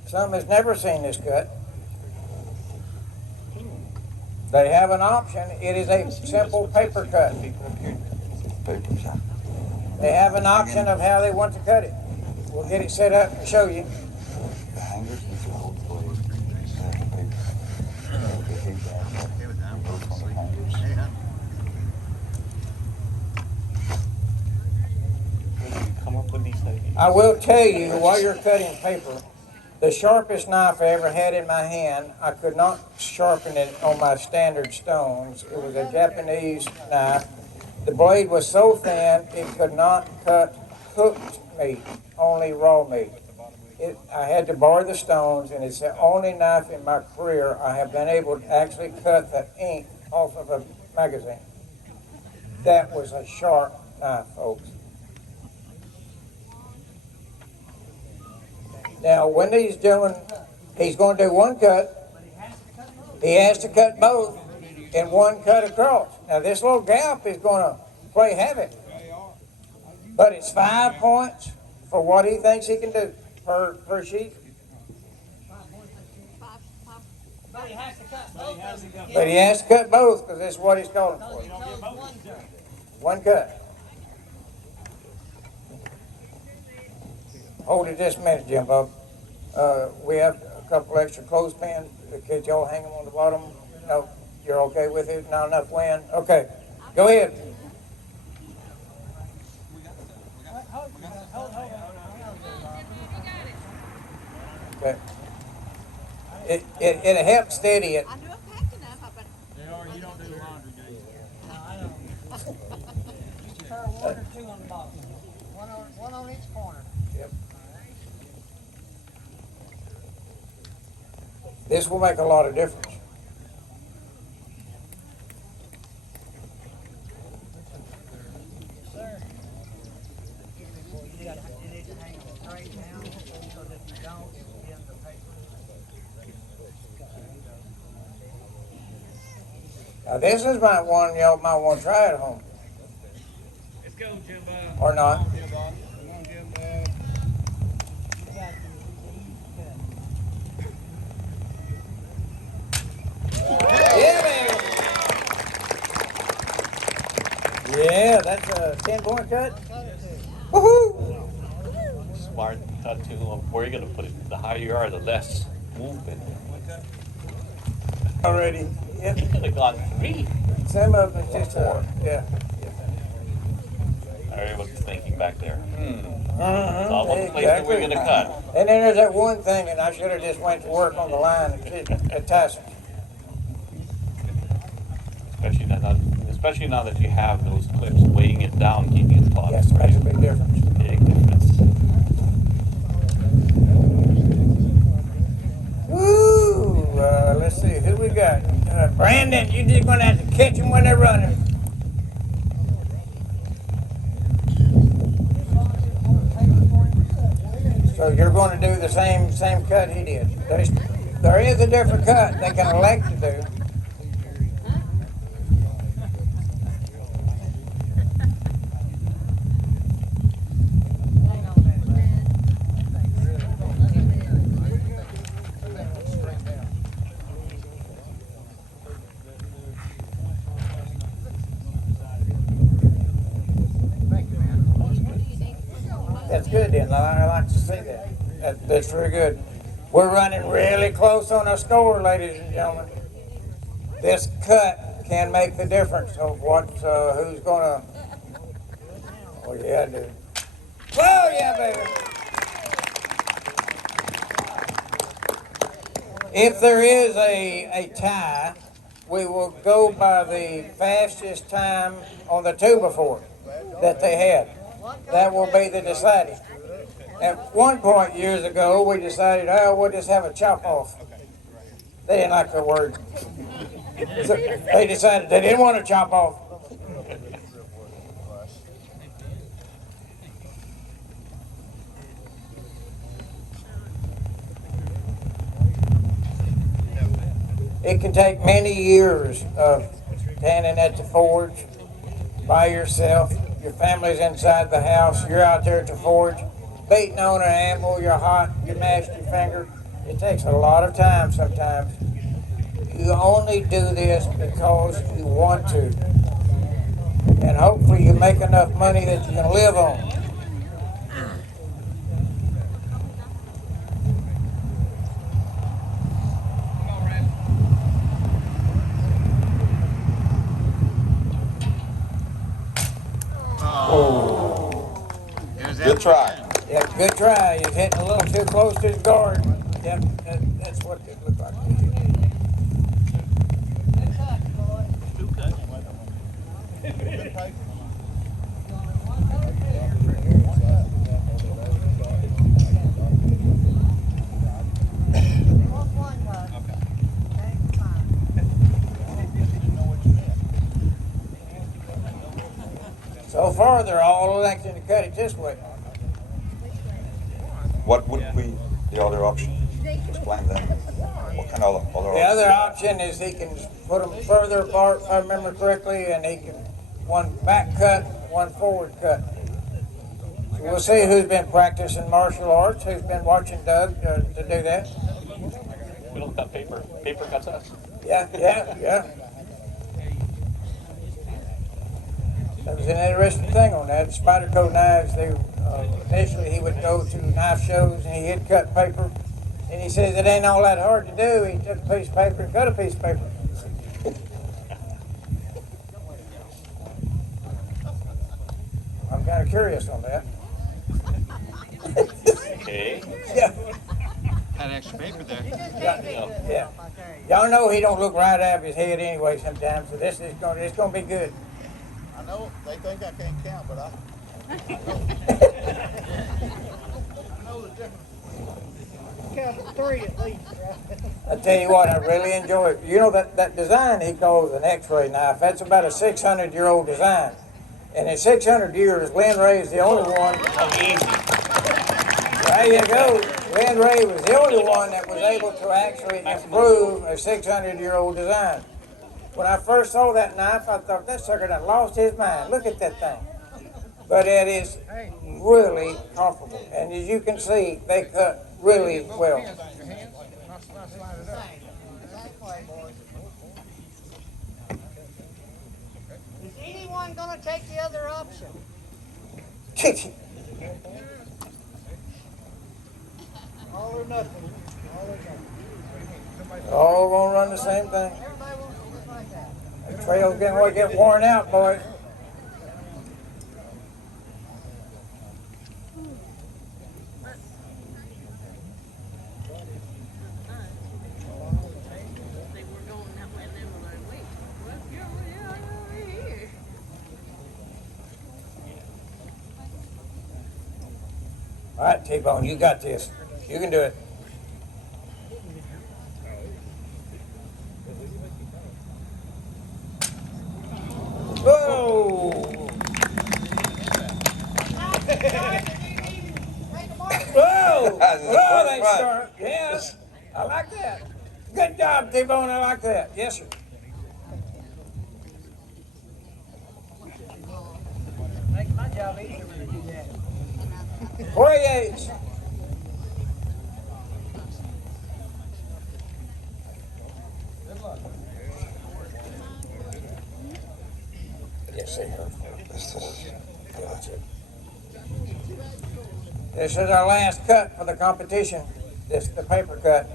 Some has never seen this cut. They have an option. It is a simple paper cut. Paper, yeah. They have an option of how they want to cut it. We'll get it set up and show you. The hangers need to hold the blade. The paper. The heat gas. Goes on the hangers. Where did you come up with these ideas? I will tell you, while you're cutting paper, the sharpest knife I ever had in my hand, I could not sharpen it on my standard stones. It was a Japanese knife. The blade was so thin, it could not cut cooked meat, only raw meat. I had to borrow the stones, and it's the only knife in my career I have been able to actually cut the ink off of a magazine. That was a sharp knife, folks. Now, when these gentlemen, he's going to do one cut, he has to cut both in one cut across. Now, this little gap is going to play havoc, but it's 5 points for what he thinks he can do per sheet. But he has to cut both of them. But he has to cut both because that's what he's calling for. One cut. Hold it just a minute, Jim Bob. We have a couple extra clothespins. Could y'all hang them on the bottom? No, you're okay with it? Not enough wind? Okay, go ahead. Okay. It helps steady it. I knew I packed enough, but You don't do the laundry, do you? No, I don't. Just prefer one or two on the bottom. One on each corner. Yep. This will make a lot of difference. Sir. You need to hang it straight down so that you don't get in the paper. Now this is one y'all might want to try at home. Let's go, Jimbo. Or not. Come on, Jimbo. You got to Yeah, baby. Yeah, that's a 10-point cut. Woohoo! Smart cut too. Where are you going to put it? The higher you are, the less movement. Already. Yep. You could have gone 3. Some of them is just yeah. Everyone's thinking back there. It's Uh-huh. all about the place that we're going to cut. And then there's that one thing, and I should have just went to work on the line at Tyson. Especially now that you have those clips weighing it down, keeping it taut. Yes, makes a big difference. Big difference. Woo! Let's see, who we got? Brandon, you're just gonna have to catch them when they're running. So you're gonna do the same cut he did. There is a different cut they can elect to do. That's good, then. I like to see that. That's very good. We're running really close on our score, ladies and gentlemen. This cut can make the difference of who's gonna. Oh yeah, dude. Oh yeah, baby. If there is a tie, we will go by the fastest time on the 2x4 that they had. That will be the deciding. At one point years ago, we decided, oh, we'll just have a chop off. They didn't like the word. So they decided they didn't want to chop off. It can take many years of standing at the forge by yourself. Your family's inside the house. You're out there at the forge, beating on an anvil. You're hot. You mashed your finger. It takes a lot of time sometimes. You only do this because you want to. And hopefully you make enough money that you can live on. Good try. Yeah, good try. He's hitting a little too close to his guard. Yep, that's what it looked like. So far, they're all electing to cut it this way. What would be the other option? Explain them. What kind of other The other option is he can put them further apart, if I remember correctly, and he can one back cut, one forward cut. So we'll see who's been practicing martial arts, who's been watching Doug to do that. We don't cut paper. Paper cuts us. Yeah. That was an interesting thing on that. Spyderco knives, initially he would go to knife shows and he'd cut paper. And he says it ain't all that hard to do. He took a piece of paper and cut a piece of paper. I'm kind of curious on that. Okay. Yeah. Had extra paper there. Yeah. Y'all know he don't look right out of his head anyway sometimes, so it's gonna be good. I know they think I can't count, but I know the difference. Count 3 at least, right? I tell you what, I really enjoy it. You know that design he calls an X-ray knife, that's about a 600-year-old design. And in 600 years, Lynn Ray is the only one. There you go. Lynn Ray was the only one that was able to actually improve a 600-year-old design. When I first saw that knife, I thought, that sucker done lost his mind. Look at that thing. But it is really comfortable. And as you can see, they cut really well. Is anyone going to take the other option? All or nothing. All or nothing. All gonna run the same thing. Everybody wants to look like that. The trail's going to get worn out, boys. All right, T-Bone, you got this. You can do it. keep on it like that. Yes, sir. Makes my job easier when you do that. 48. Yes, sir. This is our last cut for the competition. This is the paper cut.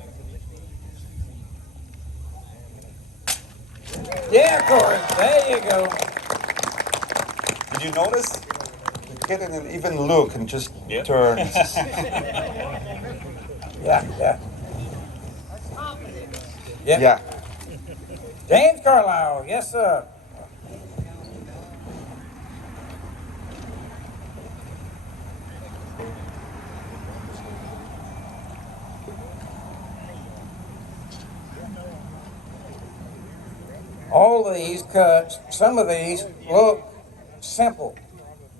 Yeah, Corey. There you go. Did you notice? The kid didn't even look and just Yep. turns. Yeah. Yeah. Yeah. James Carlisle. Yes, sir. All of these cuts, some of these look simple,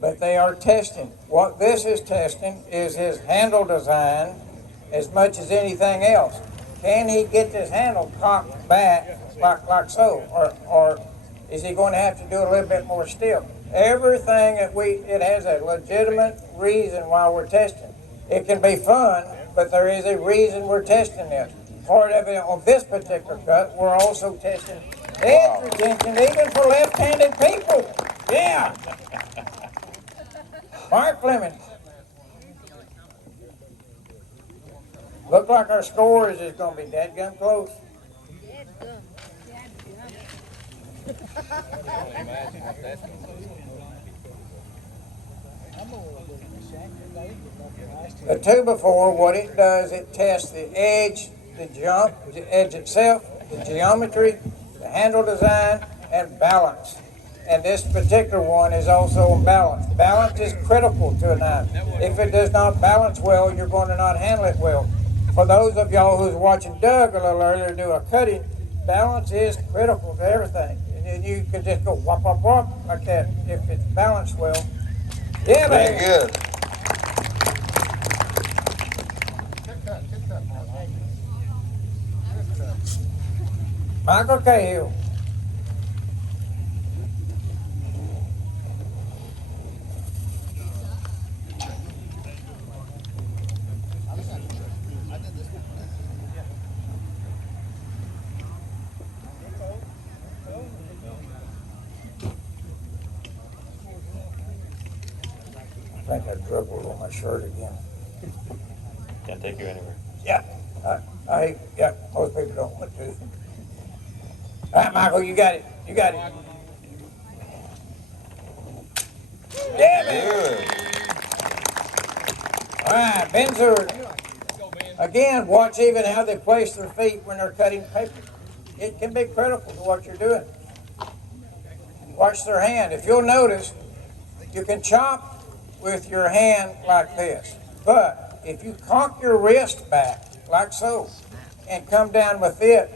but they are testing. What this is testing is his handle design as much as anything else. Can he get this handle cocked back like so, or is he going to have to do a little bit more stiff? Everything it has a legitimate reason why we're testing. It can be fun, but there is a reason we're testing this. Part of it on this particular cut, we're also testing edge retention even for left-handed people. Yeah. Mark Fleming. Look like our score is just going to be dadgum close. The 2x4, what it does, it tests the edge, the edge itself, the geometry, the handle design, and balance. And this particular one is also on balance. Balance is critical to a knife. If it does not balance well, you're going to not handle it well. For those of y'all who's watching Doug a little earlier do a cutting, balance is critical to everything. And you can just go whop, whop, whop like that if it's balanced well. Yeah, Very baby. good. Michael Cahill. I think I dribbled on my shirt again. Can't take you anywhere. Yeah, most people don't want to. All right, Michael, you got it. You got it. Yeah, man. Good. All right, Ben Seward. Again, watch even how they place their feet when they're cutting paper. It can be critical to what you're doing. Watch their hand. If you'll notice, you can chop with your hand like this. But if you cock your wrist back like so and come down with it,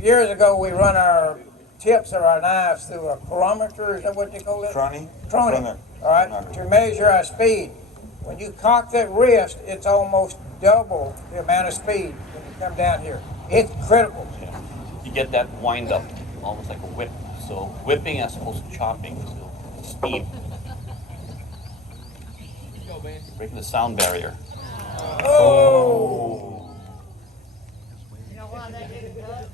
years ago we run our tips of our knives through a chronometer, is that what they call it? Trony? Trony, all right, to measure our speed. When you cock that wrist, it's almost double the amount of speed when you come down here. It's critical. Yeah. You get that wind up, almost like a whip. So whipping as opposed to chopping is the speed. Breaking the sound barrier. Oh! You know why they didn't cut?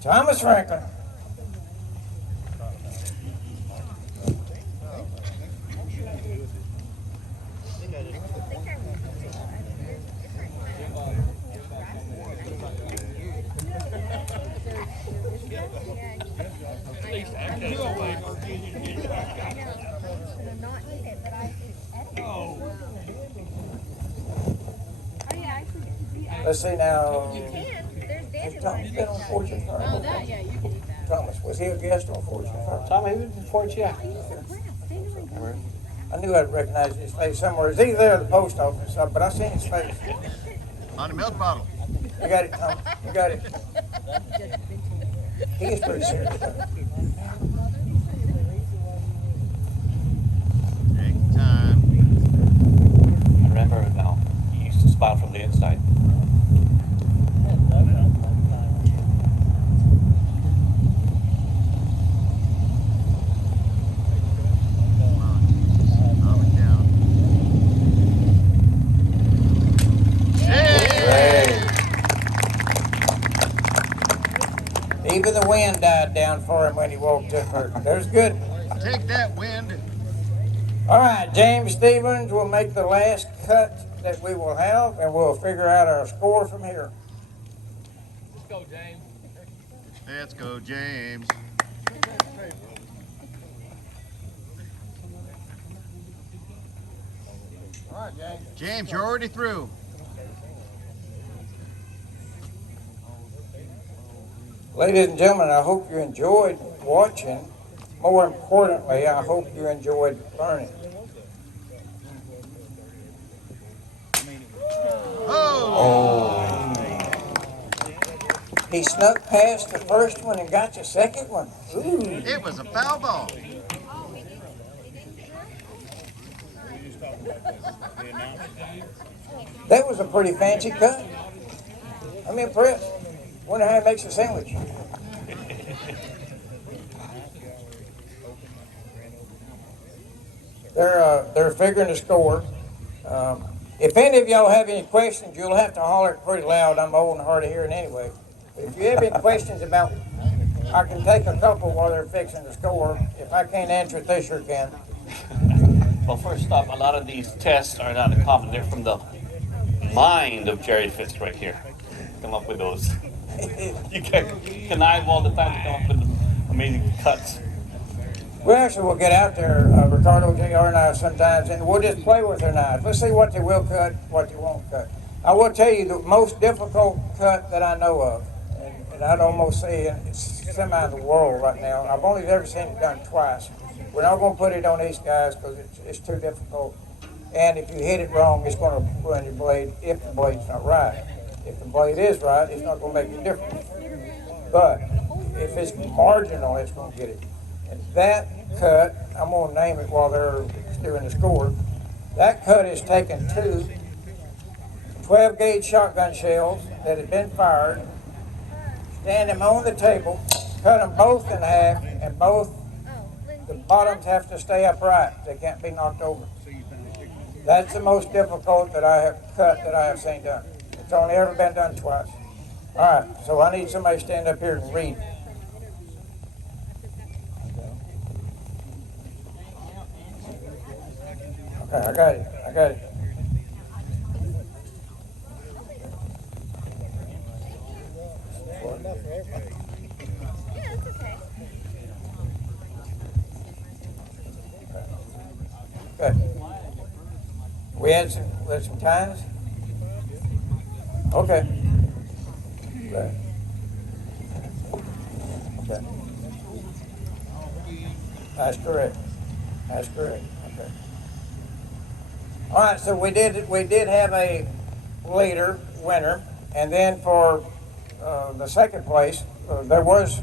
Thomas Franklin. Let's see now. You can. There's Has Thomas been on Fortune Farm? Oh, that, yeah, you can eat that. Thomas, was he a guest on Fortune Farm? Tom, have you been before? Yeah. I knew I'd recognize his face somewhere. It's either there or the post office, but I seen his face. On the milk bottle. You got it, Tom. You got it. He is pretty serious. Even the wind died down for him when he walked up there. There's good. Take that, wind. All right, James Stevens will make the last cut that we will have, and we'll figure out our score from here. Let's go, James. Let's go, James. All right, James. James, you're already through. Ladies and gentlemen, I hope you enjoyed watching. More importantly, I hope you enjoyed learning. Oh! He snuck past the first one and got the second one. Ooh. It was a foul ball. That was a pretty fancy cut. I'm impressed. Wonder how he makes a sandwich. They're figuring the score. If any of y'all have any questions, you'll have to holler it pretty loud. I'm old and hard of hearing anyway. But if you have any questions about, I can take a couple while they're fixing the score. If I can't answer it, they sure can. Well, first off, a lot of these tests are not common. They're from the mind of Jerry Fitz right here. Come up with those. You can connive all the time to come up with amazing cuts. We actually will get out there, Ricardo, JR, and I sometimes, and we'll just play with their knives. Let's see what they will cut, what they won't cut. I will tell you the most difficult cut that I know of, and I'd almost say it's semi in the world right now. I've only ever seen it done twice. We're not going to put it on these guys because it's too difficult. And if you hit it wrong, it's going to ruin your blade if the blade's not right. If the blade is right, it's not going to make a difference. But if it's marginal, it's going to get it. And that cut, I'm going to name it while they're doing the score. That cut is taking two 12-gauge shotgun shells that had been fired, stand them on the table, cut them both in half, and both the bottoms have to stay upright. They can't be knocked over. That's the most difficult that I have seen done. It's only ever been done twice. All right, so I need somebody to stand up here and read. Okay, I got it. Yeah, it's okay. Good. We had some times? Okay. Right. Okay. That's correct. Okay. All right, so we did have a winner, and then for the second place, there was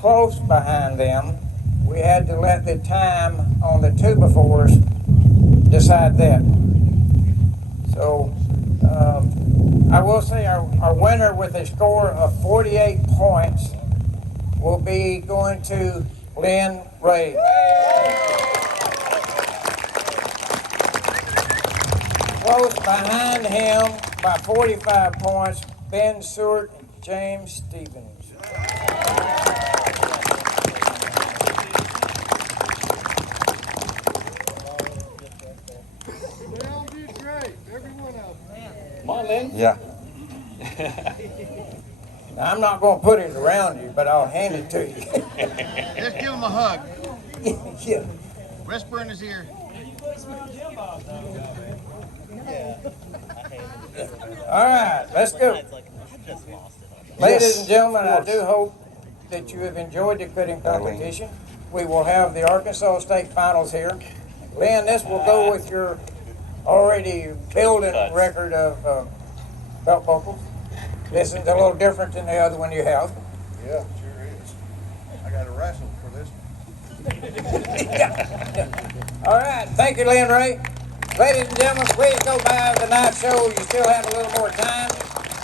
close behind them. We had to let the time on the two befores decide that. So I will say our winner with a score of 48 points will be going to Lynn Ray. Close behind him by 45 points, Ben Seward and James Stevens. They all did great, every one of them. Come on, Lynn. Yeah. Now, I'm not going to put it around you, but I'll hand it to you. Just give him a hug. Yeah. Whisper in his ear. All right, let's go. Ladies and gentlemen, I do hope that you have enjoyed the cutting competition. We will have the Arkansas State Finals here. Lynn, this will go with your already building record of belt buckles. This is a little different than the other one you have. Yeah, sure is. I got to wrestle for this one. All right, thank you, Lynn Ray. Ladies and gentlemen, please go by the night show. You still have a little more time.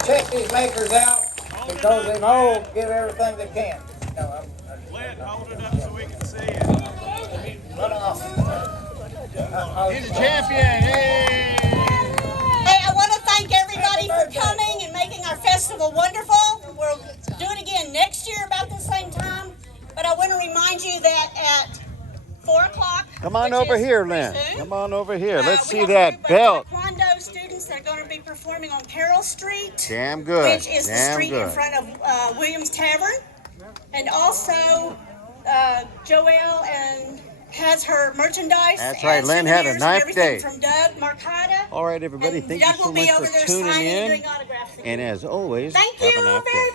Check these makers out because they all give everything they can. No, Lynn, hold it up so we can see it. He's a champion. Hey! Hey, I want to thank everybody for coming and making our festival wonderful. We'll do it again. again next year about the same time. But I want to remind you that at 4 o'clock. Come on which over is here, pretty Lynn. soon, Come on over here. Let's we see have a that group of belt. Taekwondo students that are going to be performing on Carroll Street. Damn good. Which is the Damn street in good. front of Williams Tavern. And also, Joelle has her merchandise. That's right. And Lynn had a souvenirs nice and everything day. from Doug Marcada. All right, everybody. And Thank you Doug so will be much over for there tuning signing and in. doing autographs again. And as always, Thank have you a nice day. very